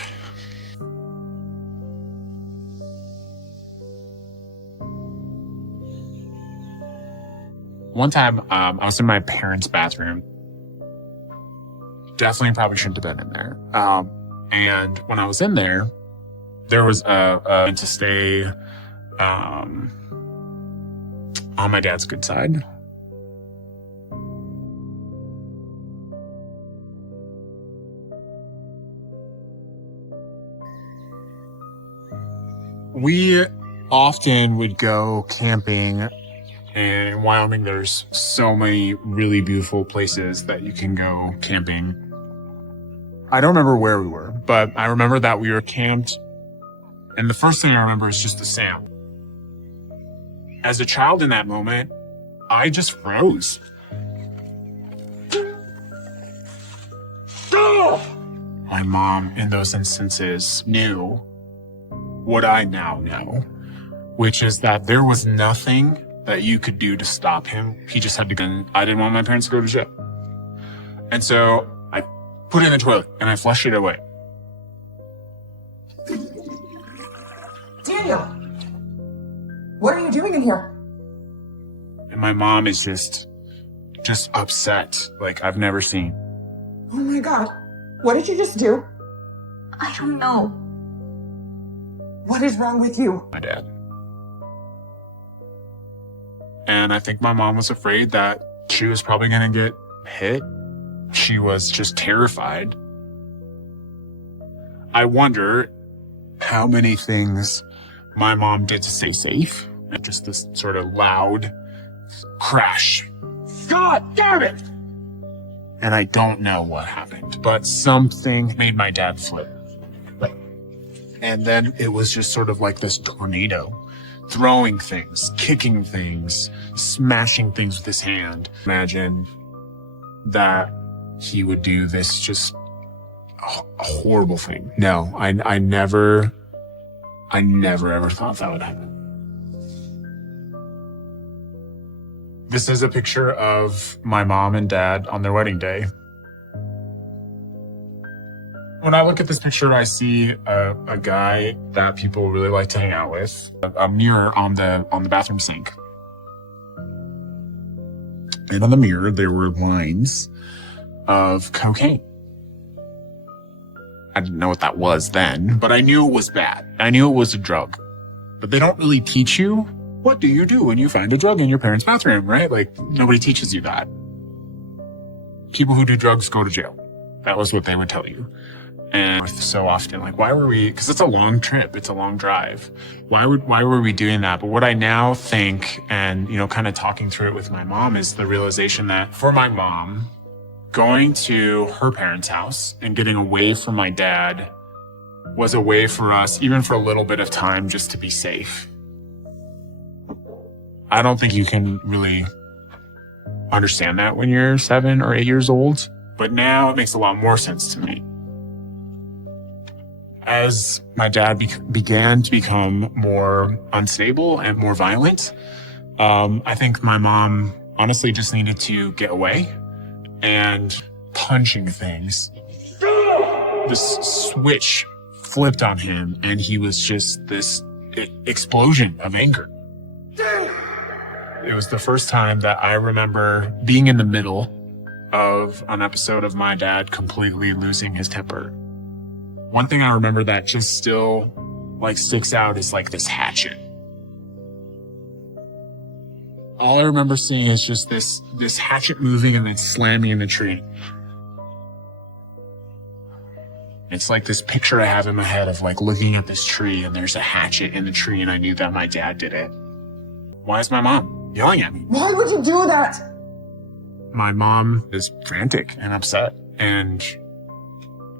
One time, I was in my parents' bathroom. Definitely probably shouldn't have been in there. And when I was in there, there was to stay on my dad's good side. We often would go camping. And in Wyoming, there's so many really beautiful places that you can go camping. I don't remember where we were, but I remember that we were camped. And the first thing I remember is just the sound. As a child in that moment, I just froze. My mom, in those instances, knew what I now know, which is that there was nothing that you could do to stop him. He just had to go. I didn't want my parents to go to jail. And so I put it in the toilet and I flushed it away. Daniel! What are you doing in here? And my mom is just upset like I've never seen. Oh my God. What did you just do? I don't know. What is wrong with you? My dad. And I think my mom was afraid that she was probably going to get hit. She was just terrified. I wonder how many things my mom did to stay safe. And just this sort of loud crash. God damn it! And I don't know what happened, but something made my dad flip. And then it was just sort of like this tornado. Throwing things, kicking things, smashing things with his hand. Imagine that he would do this just a horrible thing. No, I never ever thought that would happen. This is a picture of my mom and dad on their wedding day. When I look at this picture, I see a guy that people really like to hang out with. A mirror on the bathroom sink. And on the mirror, there were lines of cocaine. I didn't know what that was then, but I knew it was bad. I knew it was a drug. But they don't really teach you, what do you do when you find a drug in your parents' bathroom, right? Like, nobody teaches you that. People who do drugs go to jail. That was what they would tell you. And so often, like, why were we, because it's a long trip, it's a long drive. Why were we doing that? But what I now think, and, kind of talking through it with my mom, is the realization that for my mom, going to her parents' house and getting away from my dad was a way for us, even for a little bit of time, just to be safe. I don't think you can really understand that when you're 7 or 8 years old, but now it makes a lot more sense to me. As my dad began to become more unstable and more violent, I think my mom honestly just needed to get away. And punching things, this switch flipped on him, and he was just this explosion of anger. It was the first time that I remember being in the middle of an episode of my dad completely losing his temper. One thing I remember that just still like sticks out is like this hatchet. All I remember seeing is just this hatchet moving and then slamming in the tree. It's like this picture I have in my head of like looking at this tree and there's a hatchet in the tree and I knew that my dad did it. Why is my mom yelling at me? Why would you do that? My mom is frantic and upset and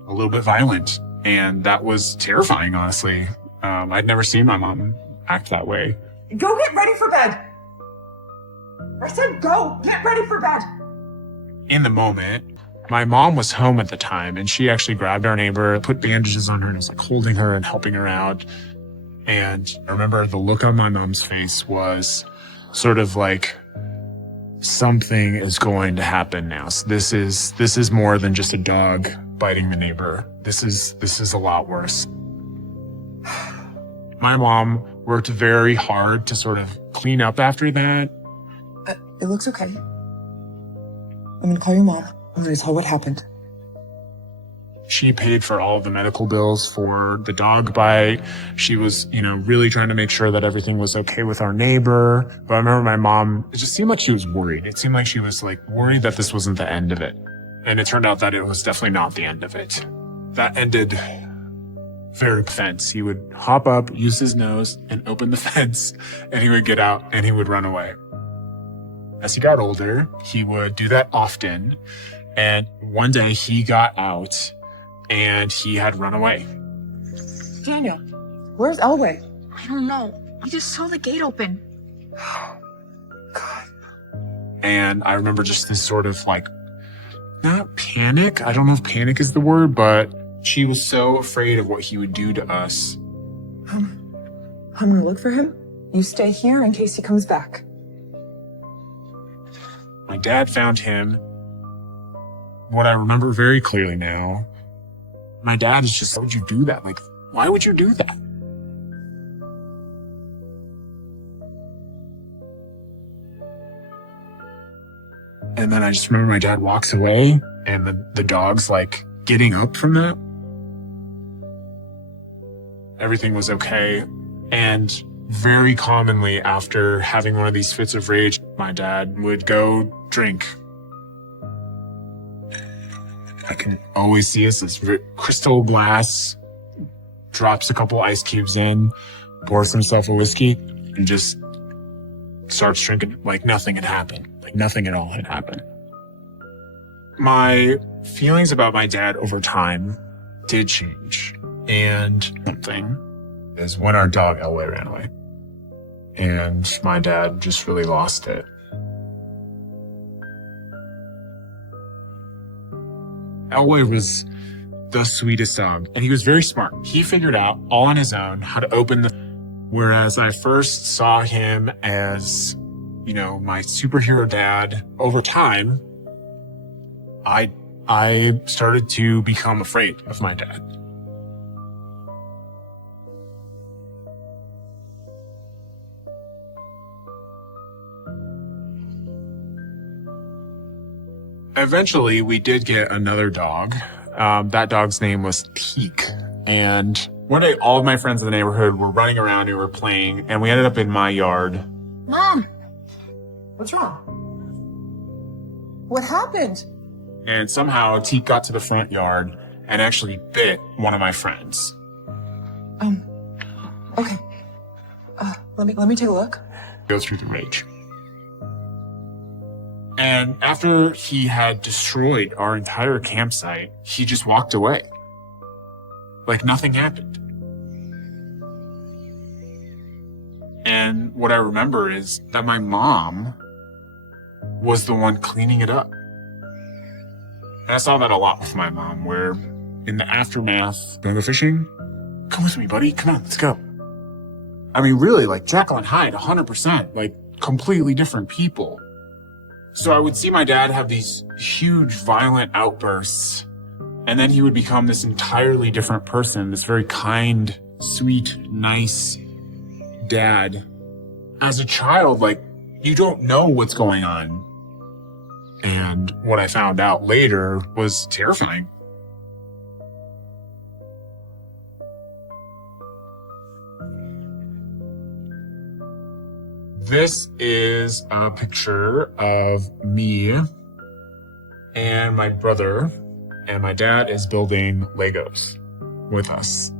a little bit violent. And that was terrifying, honestly. I'd never seen my mom act that way. Go get ready for bed. I said go, get ready for bed. In the moment, my mom was home at the time and she actually grabbed our neighbor, put bandages on her and was like holding her and helping her out. And I remember the look on my mom's face was sort of like, something is going to happen now. So this is more than just a dog biting the neighbor. This is a lot worse. My mom worked very hard to sort of clean up after that. It looks okay. I'm gonna call your mom. I'm gonna tell her what happened. She paid for all of the medical bills for the dog bite. She was, really trying to make sure that everything was okay with our neighbor. But I remember my mom, it just seemed like she was worried. It seemed like she was like worried that this wasn't the end of it. And it turned out that it was definitely not the end of it. That ended very fence. He would hop up, use his nose, and open the fence, and he would get out and he would run away. As he got older, he would do that often. And one day he got out and he had run away. Daniel, where's Elway? I don't know. I just saw the gate open. God. And I remember just this sort of like, not panic. I don't know if panic is the word, but she was so afraid of what he would do to us. I'm gonna look for him. You stay here in case he comes back. My dad found him. What I remember very clearly now, my dad is just, why would you do that? Like, why would you do that? And then I just remember my dad walks away and the dog's like getting up from that. Everything was okay. And very commonly after having one of these fits of rage, my dad would go drink. I can always see us this crystal glass, drops a couple ice cubes in, pours himself a whiskey, and just starts drinking like nothing had happened. Like nothing at all had happened. My feelings about my dad over time did change. And something is when our dog Elway ran away. And my dad just really lost it. Elway was the sweetest dog, and he was very smart. He figured out all on his own how to open whereas I first saw him as, my superhero dad. Over time, I started to become afraid of my dad. Eventually, we did get another dog. That dog's name was Teak. And one day, all of my friends in the neighborhood were running around and we were playing, and we ended up in my yard. Mom! What's wrong? What happened? And somehow, Teak got to the front yard and actually bit one of my friends. Okay. Let me take a look. Go through the rage. And after he had destroyed our entire campsite, he just walked away. Like nothing happened. And what I remember is that my mom was the one cleaning it up. And I saw that a lot with my mom, where in the aftermath, gonna go fishing? Come with me, buddy. Come on, let's go. I mean, really, like Jekyll and Hyde, 100%, like completely different people. So I would see my dad have these huge violent outbursts, and then he would become this entirely different person, this very kind, sweet, nice dad. As a child, like, you don't know what's going on. And what I found out later was terrifying. This is a picture of me and my brother, and my dad is building Legos with us.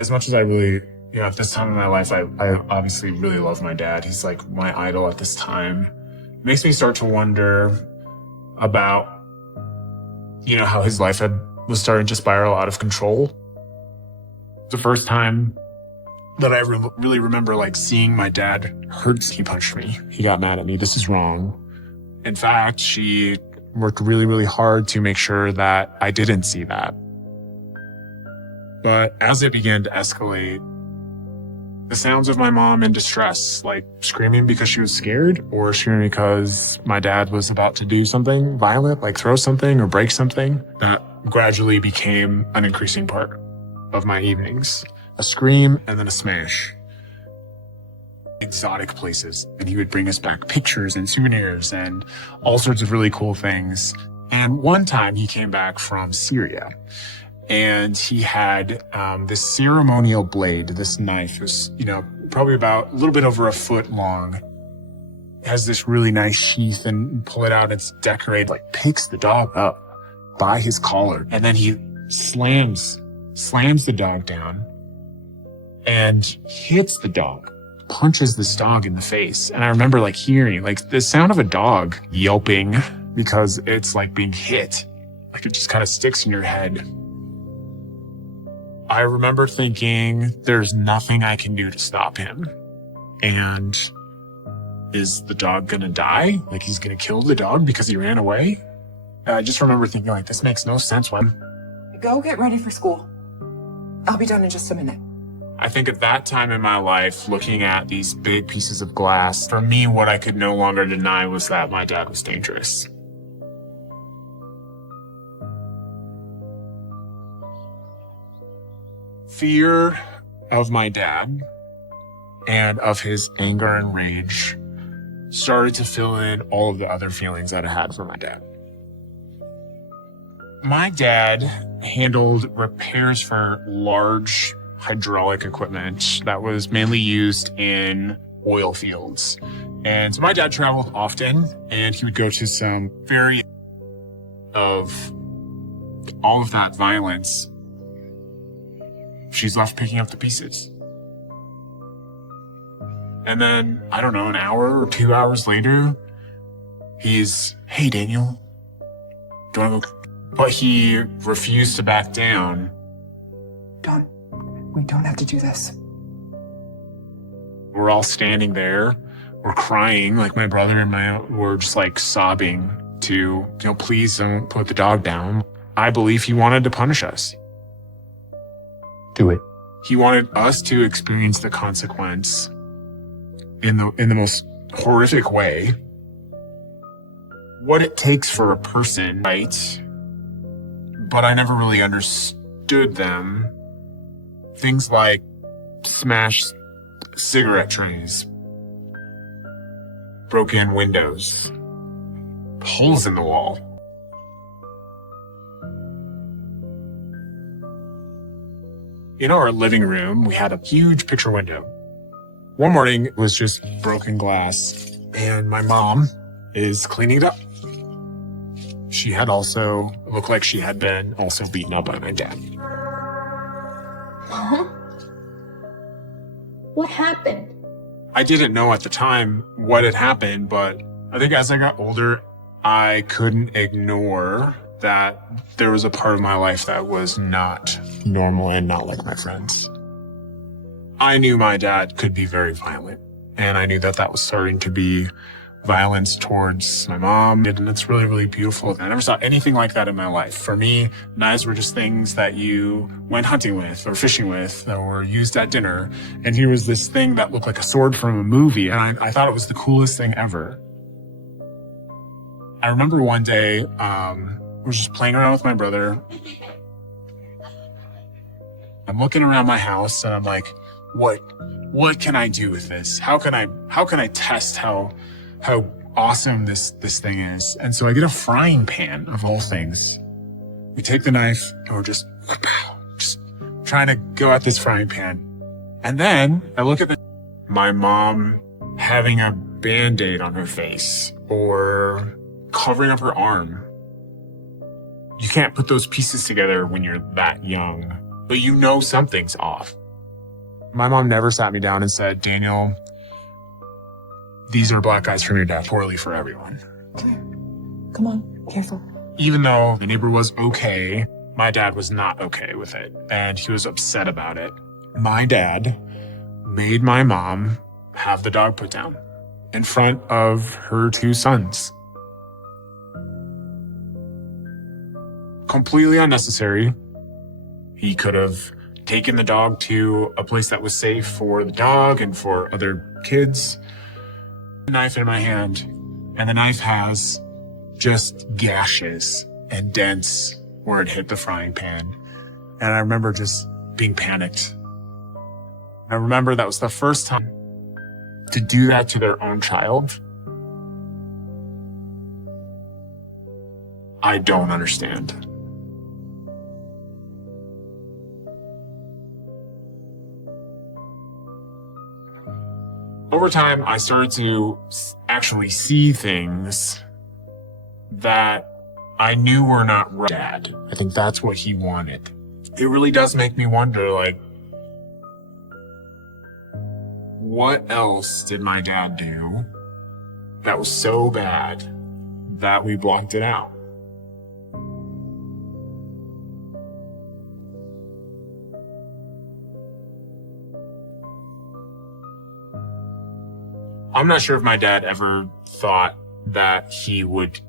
As much as I really, at this time in my life, I obviously really love my dad. He's like my idol at this time. It makes me start to wonder about, how his life was starting to spiral out of control. The first time that I really remember seeing my dad hurt, he punched me. He got mad at me. This is wrong. In fact, she worked really, really hard to make sure that I didn't see that. But as it began to escalate, the sounds of my mom in distress, screaming because she was scared or screaming because my dad was about to do something violent, like throw something or break something, that gradually became an increasing part of my evenings. A scream and then a smash. Exotic places. And he would bring us back pictures and souvenirs and all sorts of really cool things. And one time he came back from Syria and he had this ceremonial blade, this knife. It was, probably about a little bit over a foot long. It has this really nice sheath, and you pull it out, it's decorated, picks the dog up by his collar. And then he slams the dog down and hits the dog, punches this dog in the face. And I remember hearing the sound of a dog yelping because it's being hit. It just kind of sticks in your head. I remember thinking, there's nothing I can do to stop him. And is the dog gonna die? He's gonna kill the dog because he ran away? And I just remember thinking this makes no sense. Go get ready for school. I'll be done in just a minute. I think at that time in my life, looking at these big pieces of glass, for me, what I could no longer deny was that my dad was dangerous. Fear of my dad and of his anger and rage started to fill in all of the other feelings that I had for my dad. My dad handled repairs for large hydraulic equipment that was mainly used in oil fields. And so my dad traveled often, and he would go to some very of all of that violence. She's left picking up the pieces. And then, I don't know, an hour or 2 hours later, he's, "Hey, Daniel, do you want to go?" But he refused to back down. We don't have to do this. We're all standing there. We're crying. My brother and I were just sobbing to, please don't put the dog down. I believe he wanted to punish us. Do it. He wanted us to experience the consequence in the most horrific way. What it takes for a person, right? But I never really understood them. Things like smashed cigarette trays, broken windows, holes in the wall. In our living room, we had a huge picture window. One morning, it was just broken glass, and my mom is cleaning it up. She had also looked like she had been also beaten up by my dad. Mom? What happened? I didn't know at the time what had happened, but I think as I got older, I couldn't ignore that there was a part of my life that was not normal and not like my friends. I knew my dad could be very violent, and I knew that that was starting to be violence towards my mom, and it's really, really beautiful. I never saw anything like that in my life. For me, knives were just things that you went hunting with or fishing with or used at dinner. And here was this thing that looked like a sword from a movie, and I thought it was the coolest thing ever. I remember one day, I was just playing around with my brother. I'm looking around my house and I'm like, what can I do with this? How can I test how awesome this thing is. And so I get a frying pan of all things. We take the knife and we're just trying to go at this frying pan. And then I look at my mom having a Band-Aid on her face or covering up her arm. You can't put those pieces together when you're that young, but you know something's off. My mom never sat me down and said, Daniel, these are black eyes from your dad, poorly for everyone. Come on, careful. Even though the neighbor was okay, my dad was not okay with it, and he was upset about it. My dad made my mom have the dog put down in front of her two sons. Completely unnecessary. He could have taken the dog to a place that was safe for the dog and for other kids. A knife in my hand, and the knife has just gashes and dents where it hit the frying pan. And I remember just being panicked. I remember that was the first time to do that to their own child. I don't understand. Over time, I started to actually see things that I knew were not right. Dad. I think that's what he wanted. It really does make me wonder, like, what else did my dad do that was so bad that we blocked it out? I'm not sure if my dad ever thought that he would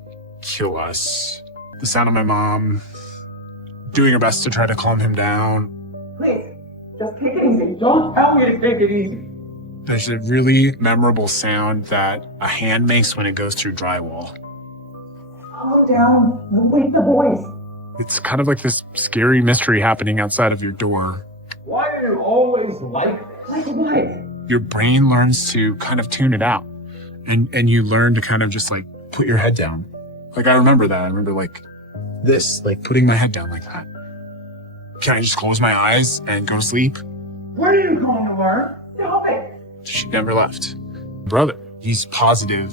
kill us. The sound of my mom doing her best to try to calm him down. Please, just take it easy. Don't tell me to take it easy. There's a really memorable sound that a hand makes when it goes through drywall. Calm down. Wake the boys. It's kind of like this scary mystery happening outside of your door. Why are you always like this? Like what? Your brain learns to kind of tune it out. And you learn to kind of just like put your head down. Like I remember that. I remember like this, like putting my head down like that. Can I just close my eyes and go to sleep? What are you going to learn? Stop it. She never left. Brother, he's positive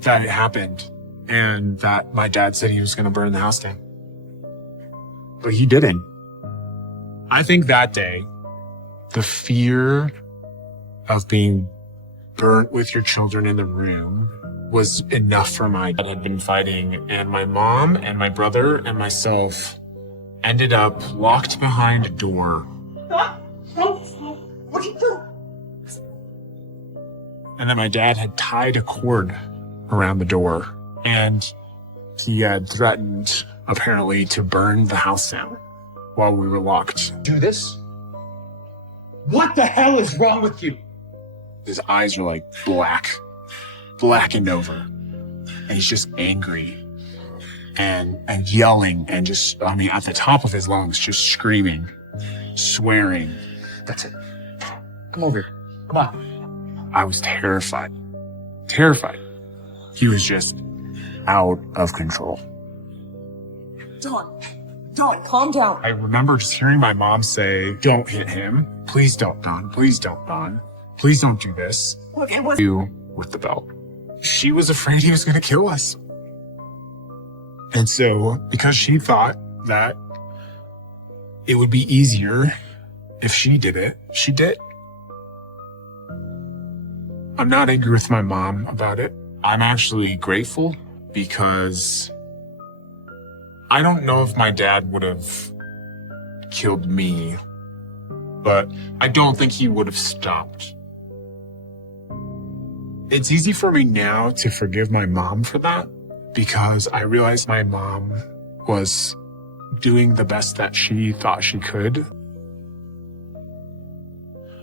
that it happened and that my dad said he was going to burn the house down. But he didn't. I think that day, the fear of being burnt with your children in the room was enough for my dad. Had been fighting, and my mom and my brother and myself ended up locked behind a door. Stop. What are you doing? And then my dad had tied a cord around the door, and he had threatened, apparently, to burn the house down while we were locked. Do this? What the hell is wrong with you? His eyes are like blackened over. And he's just angry and yelling and just, I mean, at the top of his lungs, just screaming, swearing. That's it. Come over here. Come on. I was terrified. Terrified. He was just out of control. Dawn, calm down. I remember just hearing my mom say, don't hit him. Please don't, Dawn. Please don't, Dawn. Please don't do this. Look, it was You with the belt. She was afraid he was going to kill us. And so, because she thought that it would be easier if she did it, she did. I'm not angry with my mom about it. I'm actually grateful because I don't know if my dad would have killed me, but I don't think he would have stopped. It's easy for me now to forgive my mom for that because I realized my mom was doing the best that she thought she could.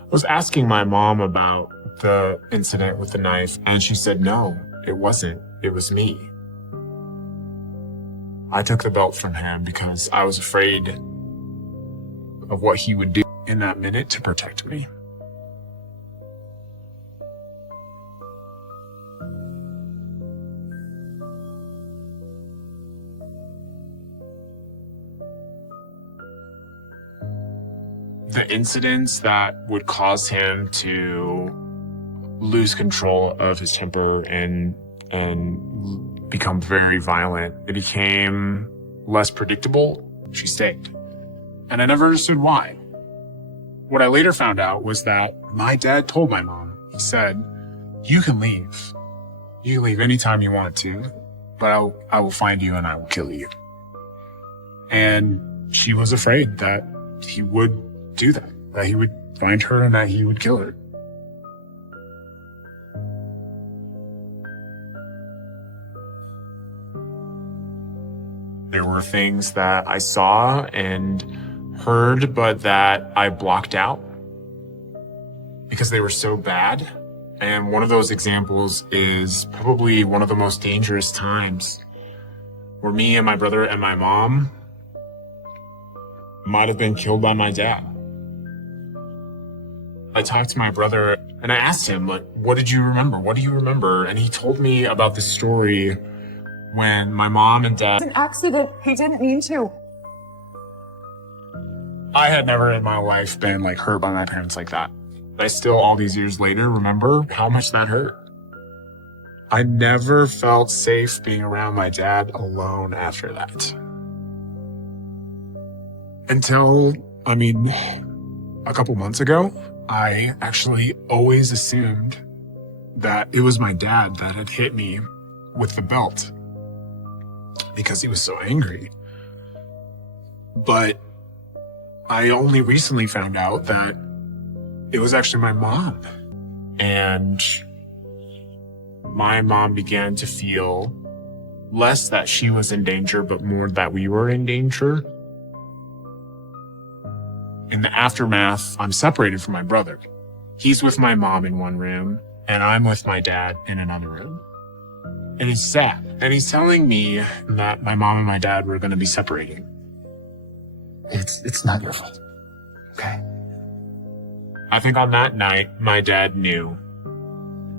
I was asking my mom about the incident with the knife, and she said, no, it wasn't. It was me. I took the belt from him because I was afraid of what he would do in that minute to protect me. the incidents that would cause him to lose control of his temper and become very violent, it became less predictable. She stayed. And I never understood why. What I later found out was that my dad told my mom, he said, you can leave. You can leave anytime you want to, but I will find you and I will kill you. And she was afraid that he would do that he would find her and that he would kill her. There were things that I saw and heard, but that I blocked out because they were so bad. And one of those examples is probably one of the most dangerous times where me and my brother and my mom might have been killed by my dad. I talked to my brother and I asked him, like, what did you remember? What do you remember? And he told me about this story when my mom and dad... It's an accident. He didn't mean to. I had never in my life been like hurt by my parents like that. I still, all these years later, remember how much that hurt. I never felt safe being around my dad alone after that. Until, a couple months ago, I actually always assumed that it was my dad that had hit me with the belt because he was so angry. But I only recently found out that it was actually my mom. And my mom began to feel less that she was in danger, but more that we were in danger. In the aftermath, I'm separated from my brother. He's with my mom in one room, and I'm with my dad in another room. And he's sad. And he's telling me that my mom and my dad were going to be separating. It's not your fault. Okay? I think on that night, my dad knew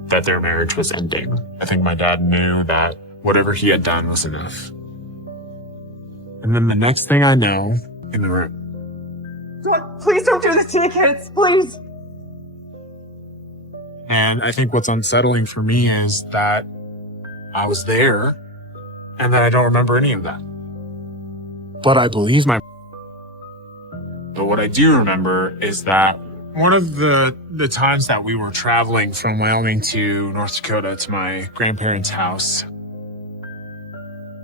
that their marriage was ending. I think my dad knew that whatever he had done was enough. And then the next thing I know, in the room. Please don't do this to your kids, please. And I think what's unsettling for me is that I was there and that I don't remember any of that. But I believe But what I do remember is that one of the times that we were traveling from Wyoming to North Dakota to my grandparents' house,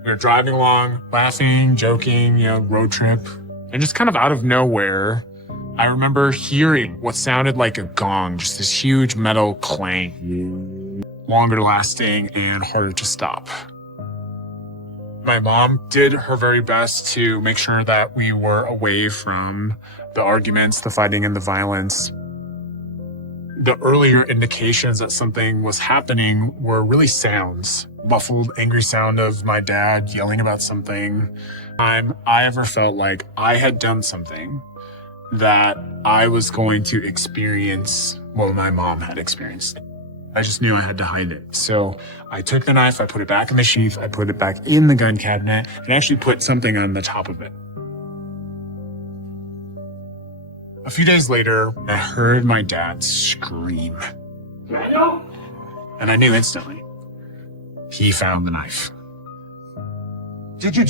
we were driving along, laughing, joking, road trip. And just kind of out of nowhere, I remember hearing what sounded like a gong, just this huge metal clang, longer lasting and harder to stop. My mom did her very best to make sure that we were away from the arguments, the fighting, and the violence. The earlier indications that something was happening were really sounds. Muffled, angry sound of my dad yelling about something. I ever felt like I had done something that I was going to experience what my mom had experienced. I just knew I had to hide it. So I took the knife, I put it back in the sheath, I put it back in the gun cabinet, and actually put something on the top of it. A few days later, I heard my dad scream. And I knew instantly. He found the knife.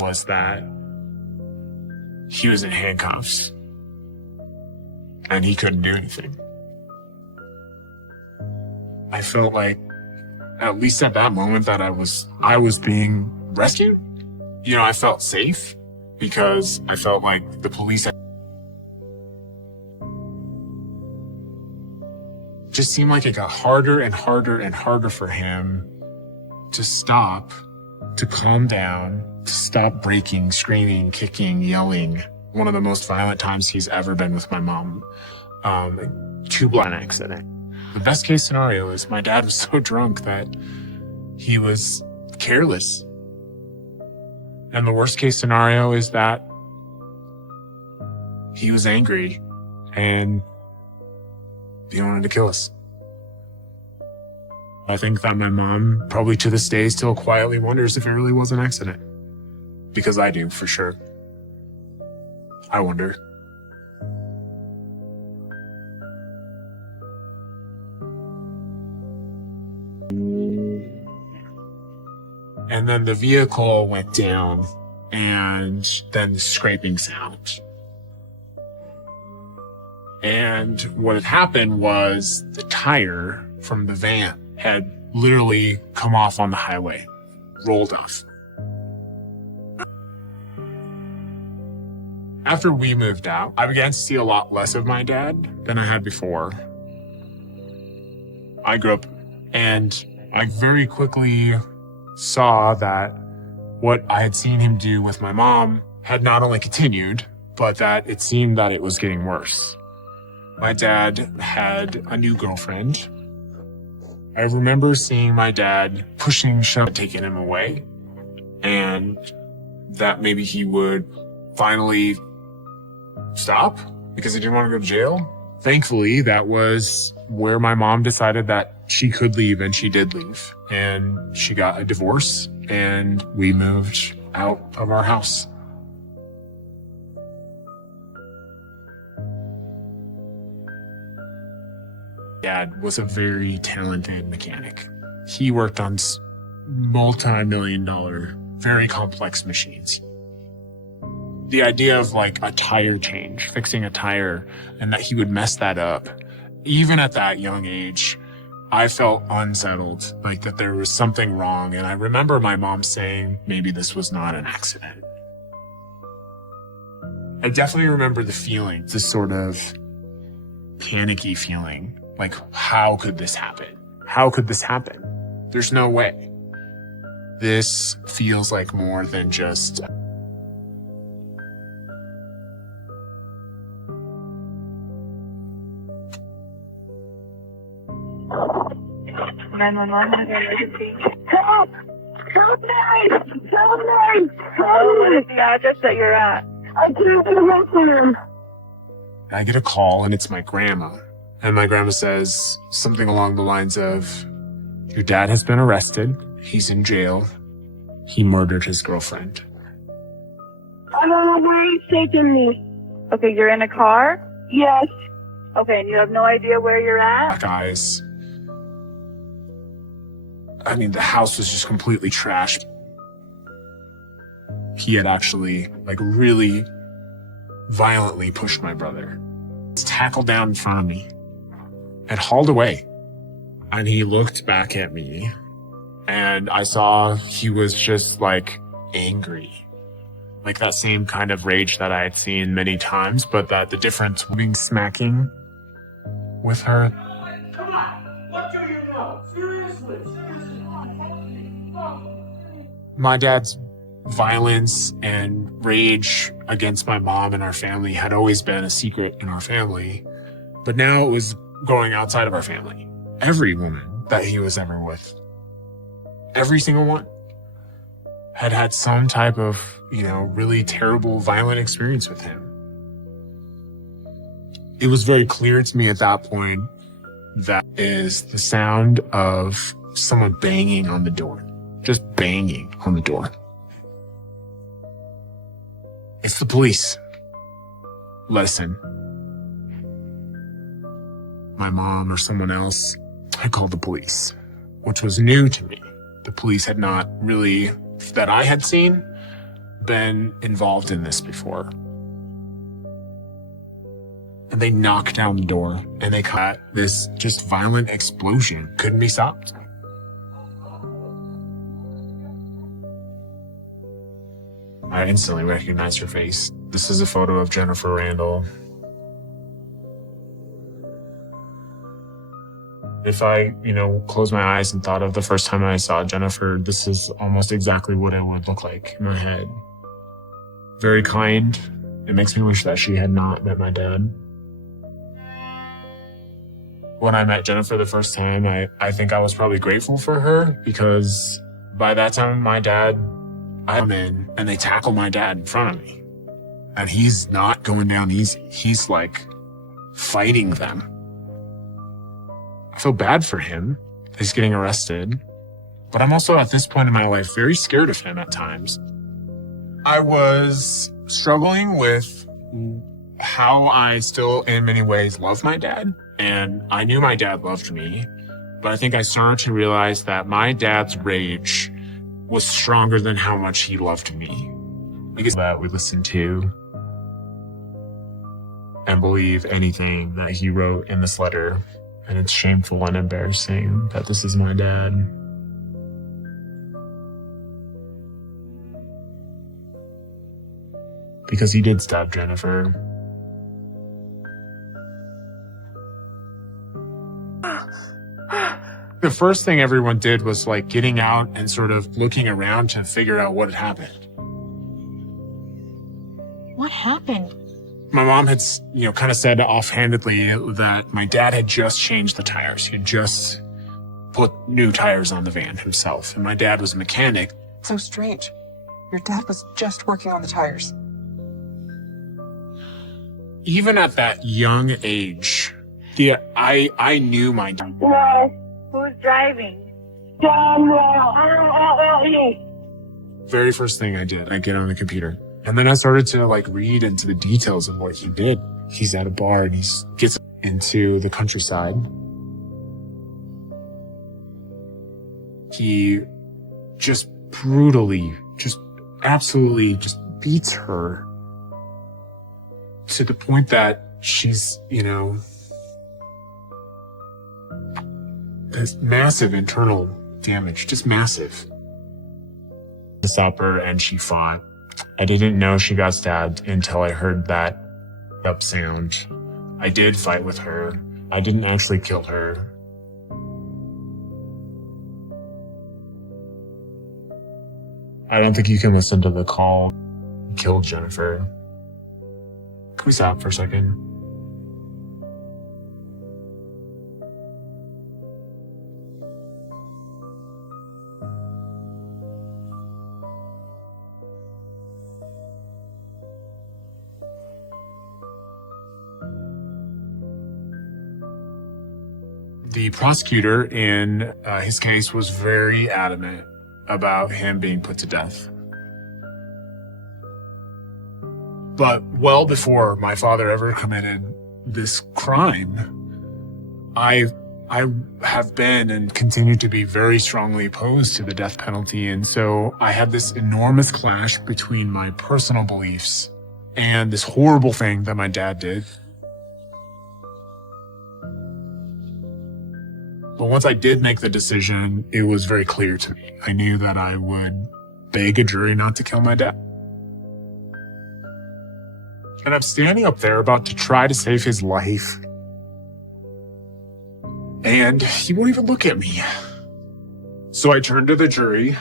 Was that he was in handcuffs and he couldn't do anything. I felt like, at least at that moment, that I was being rescued. I felt safe because I felt like the police just seemed like it got harder and harder and harder for him to stop, to calm down, to stop breaking, screaming, kicking, yelling. One of the most violent times he's ever been with my mom. 2 blood accident. The best case scenario is my dad was so drunk that he was careless. And the worst case scenario is that he was angry and he wanted to kill us. I think that my mom probably to this day still quietly wonders if it really was an accident. Because I do, for sure. I wonder. And then the vehicle went down, and then the scraping sound. And what had happened was the tire from the van had literally come off on the highway, rolled off. After we moved out, I began to see a lot less of my dad than I had before. I grew up, and I very quickly saw that what I had seen him do with my mom had not only continued, but that it seemed that it was getting worse. My dad had a new girlfriend. I remember seeing my dad pushing Sean, taking him away, and that maybe he would finally stop because he didn't want to go to jail. Thankfully, that was where my mom decided that she could leave, and she did leave. And she got a divorce, and we moved out of our house. Dad was a very talented mechanic. He worked on multi-million-dollar, very complex machines. The idea of like a tire change, fixing a tire, and that he would mess that up, even at that young age, I felt unsettled, like that there was something wrong. And I remember my mom saying maybe this was not an accident. I definitely remember the feeling, this sort of panicky feeling, like how could this happen? How could this happen? There's no way. This feels like more than just 911, have an emergency. Help! Help me! Help me! What is the address that you're at? I can't get away from him. I get a call, and it's my grandma. And my grandma says something along the lines of, your dad has been arrested. He's in jail. He murdered his girlfriend. I don't know where he's taking me. Okay, you're in a car? Yes. Okay, and you have no idea where you're at? Guys. I mean, the house was just completely trashed. He had actually, like, really violently pushed my brother. He's tackled down in front of me and hauled away. And he looked back at me, and I saw he was just, like, angry. Like that same kind of rage that I had seen many times, but that the difference being smacking with her. Come on! What do you know? Seriously! My dad's violence and rage against my mom and our family had always been a secret in our family, but now it was going outside of our family. Every woman that he was ever with, every single one, had had some type of, really terrible, violent experience with him. It was very clear to me at that point that is the sound of someone banging on the door. Just banging on the door. It's the police. Listen. My mom or someone else had called the police, which was new to me. The police had not really, that I had seen, been involved in this before. And they knocked down the door, and they caught this just violent explosion. Couldn't be stopped. I instantly recognized her face. This is a photo of Jennifer Randall. If I, closed my eyes and thought of the first time I saw Jennifer, this is almost exactly what it would look like in my head. Very kind. It makes me wish that she had not met my dad. When I met Jennifer the first time, I think I was probably grateful for her because by that time, my dad, I come in and they tackle my dad in front of me. And he's not going down easy. He's like fighting them. I feel bad for him that he's getting arrested. But I'm also at this point in my life very scared of him at times. I was struggling with how I still in many ways love my dad. And I knew my dad loved me. But I think I started to realize that my dad's rage was stronger than how much he loved me. Because that we listen to and believe anything that he wrote in this letter. And it's shameful and embarrassing that this is my dad. Because he did stab Jennifer. The first thing everyone did was like getting out and sort of looking around to figure out what had happened. What happened? My mom had, kind of said offhandedly that my dad had just changed the tires. He had just put new tires on the van himself. And my dad was a mechanic. So strange. Your dad was just working on the tires. Even at that young age, I knew my dad. Hello? Who's driving? Very first thing I did, I get on the computer. And then I started to read into the details of what he did. He's at a bar and he gets into the countryside. He just brutally, absolutely beats her to the point that she's, there's massive internal damage, just massive. I stopped her and she fought. I didn't know she got stabbed until I heard that up sound. I did fight with her. I didn't actually kill her. I don't think you can listen to the call. Killed Jennifer. Can we stop for a second? The prosecutor in his case was very adamant about him being put to death. But well before my father ever committed this crime, I have been and continue to be very strongly opposed to the death penalty. And so I had this enormous clash between my personal beliefs and this horrible thing that my dad did. But once I did make the decision, it was very clear to me. I knew that I would beg a jury not to kill my dad. And I'm standing up there about to try to save his life. And he won't even look at me. So I turned to the jury.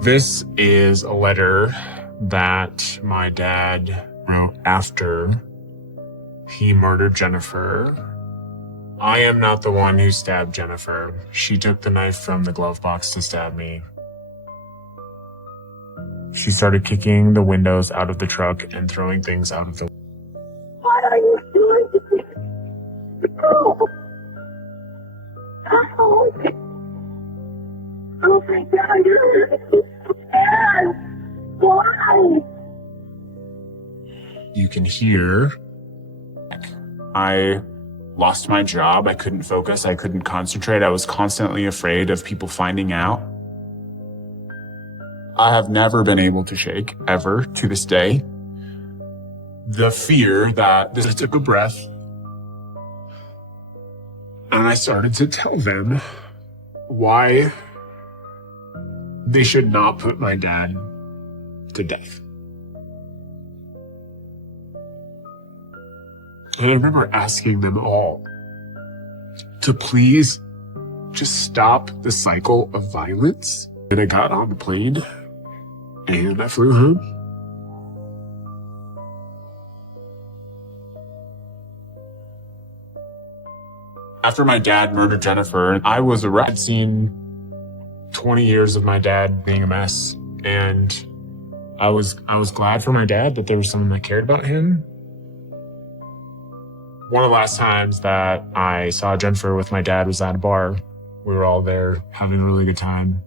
This is a letter that my dad wrote after he murdered Jennifer. I am not the one who stabbed Jennifer. She took the knife from the glove box to stab me. She started kicking the windows out of the truck and throwing things out of the... What are you doing to me? Oh. Oh my God, you're so bad. Why? You can hear... I lost my job. I couldn't focus. I couldn't concentrate. I was constantly afraid of people finding out. I have never been able to shake, ever, to this day. The fear that I took a breath and I started to tell them why they should not put my dad to death. And I remember asking them all to please just stop the cycle of violence. And I got on the plane and I flew home. After my dad murdered Jennifer, I was arrested. I'd seen 20 years of my dad being a mess. And I was glad for my dad that there was someone that cared about him. One of the last times that I saw Jennifer with my dad was at a bar. We were all there having a really good time.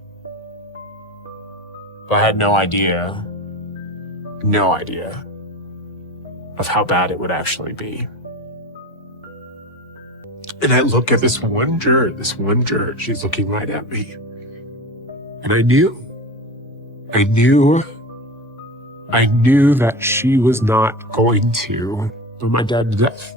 But I had no idea no idea of how bad it would actually be. And I look at this one juror, she's looking right at me. And I knew that she was not going to put my dad to death.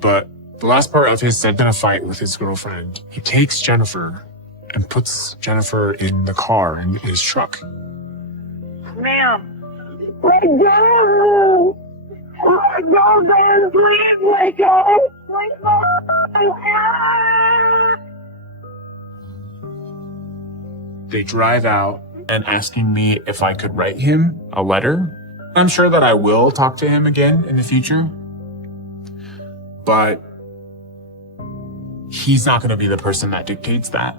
But the last part of his said, in a fight with his girlfriend, he takes Jennifer and puts Jennifer in the car, in his truck. Ma'am. Wake up! My girlfriend, please wake up! Wake up! They drive out and asking me if I could write him a letter. I'm sure that I will talk to him again in the future, but he's not going to be the person that dictates that.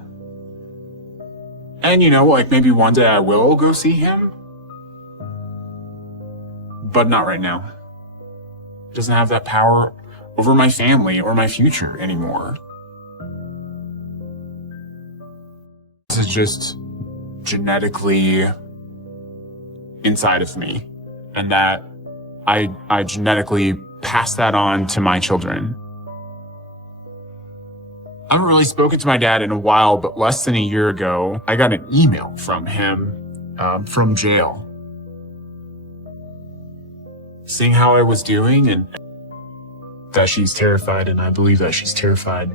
And like maybe one day I will go see him, but not right now. He doesn't have that power over my family or my future anymore. This is just genetically inside of me, and that I genetically pass that on to my children. I haven't really spoken to my dad in a while, but less than a year ago, I got an email from him from jail, seeing how I was doing and that she's terrified, and I believe that she's terrified.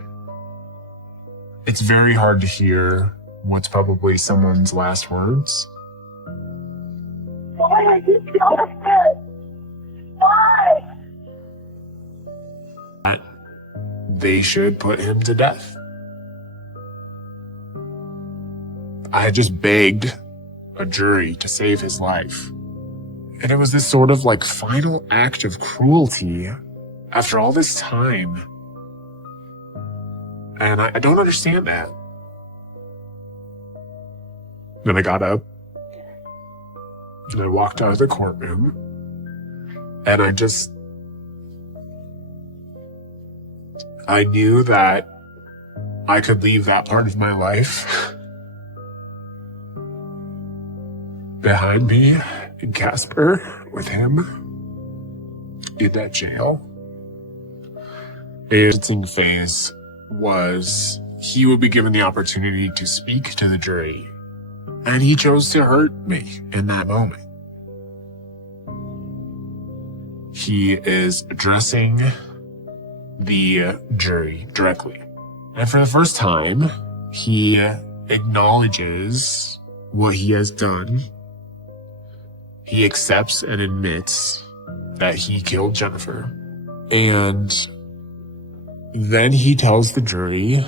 It's very hard to hear what's probably someone's last words. Why are you killing her? Why? That they should put him to death. I had just begged a jury to save his life. And it was this sort of final act of cruelty after all this time. And I don't understand that. Then I got up and I walked out of the courtroom, and I knew that I could leave that part of my life behind me in Casper with him in that jail. The sentencing phase was he would be given the opportunity to speak to the jury, and he chose to hurt me in that moment. He is addressing the jury directly. And for the first time, he acknowledges what he has done. He accepts and admits that he killed Jennifer. And then he tells the jury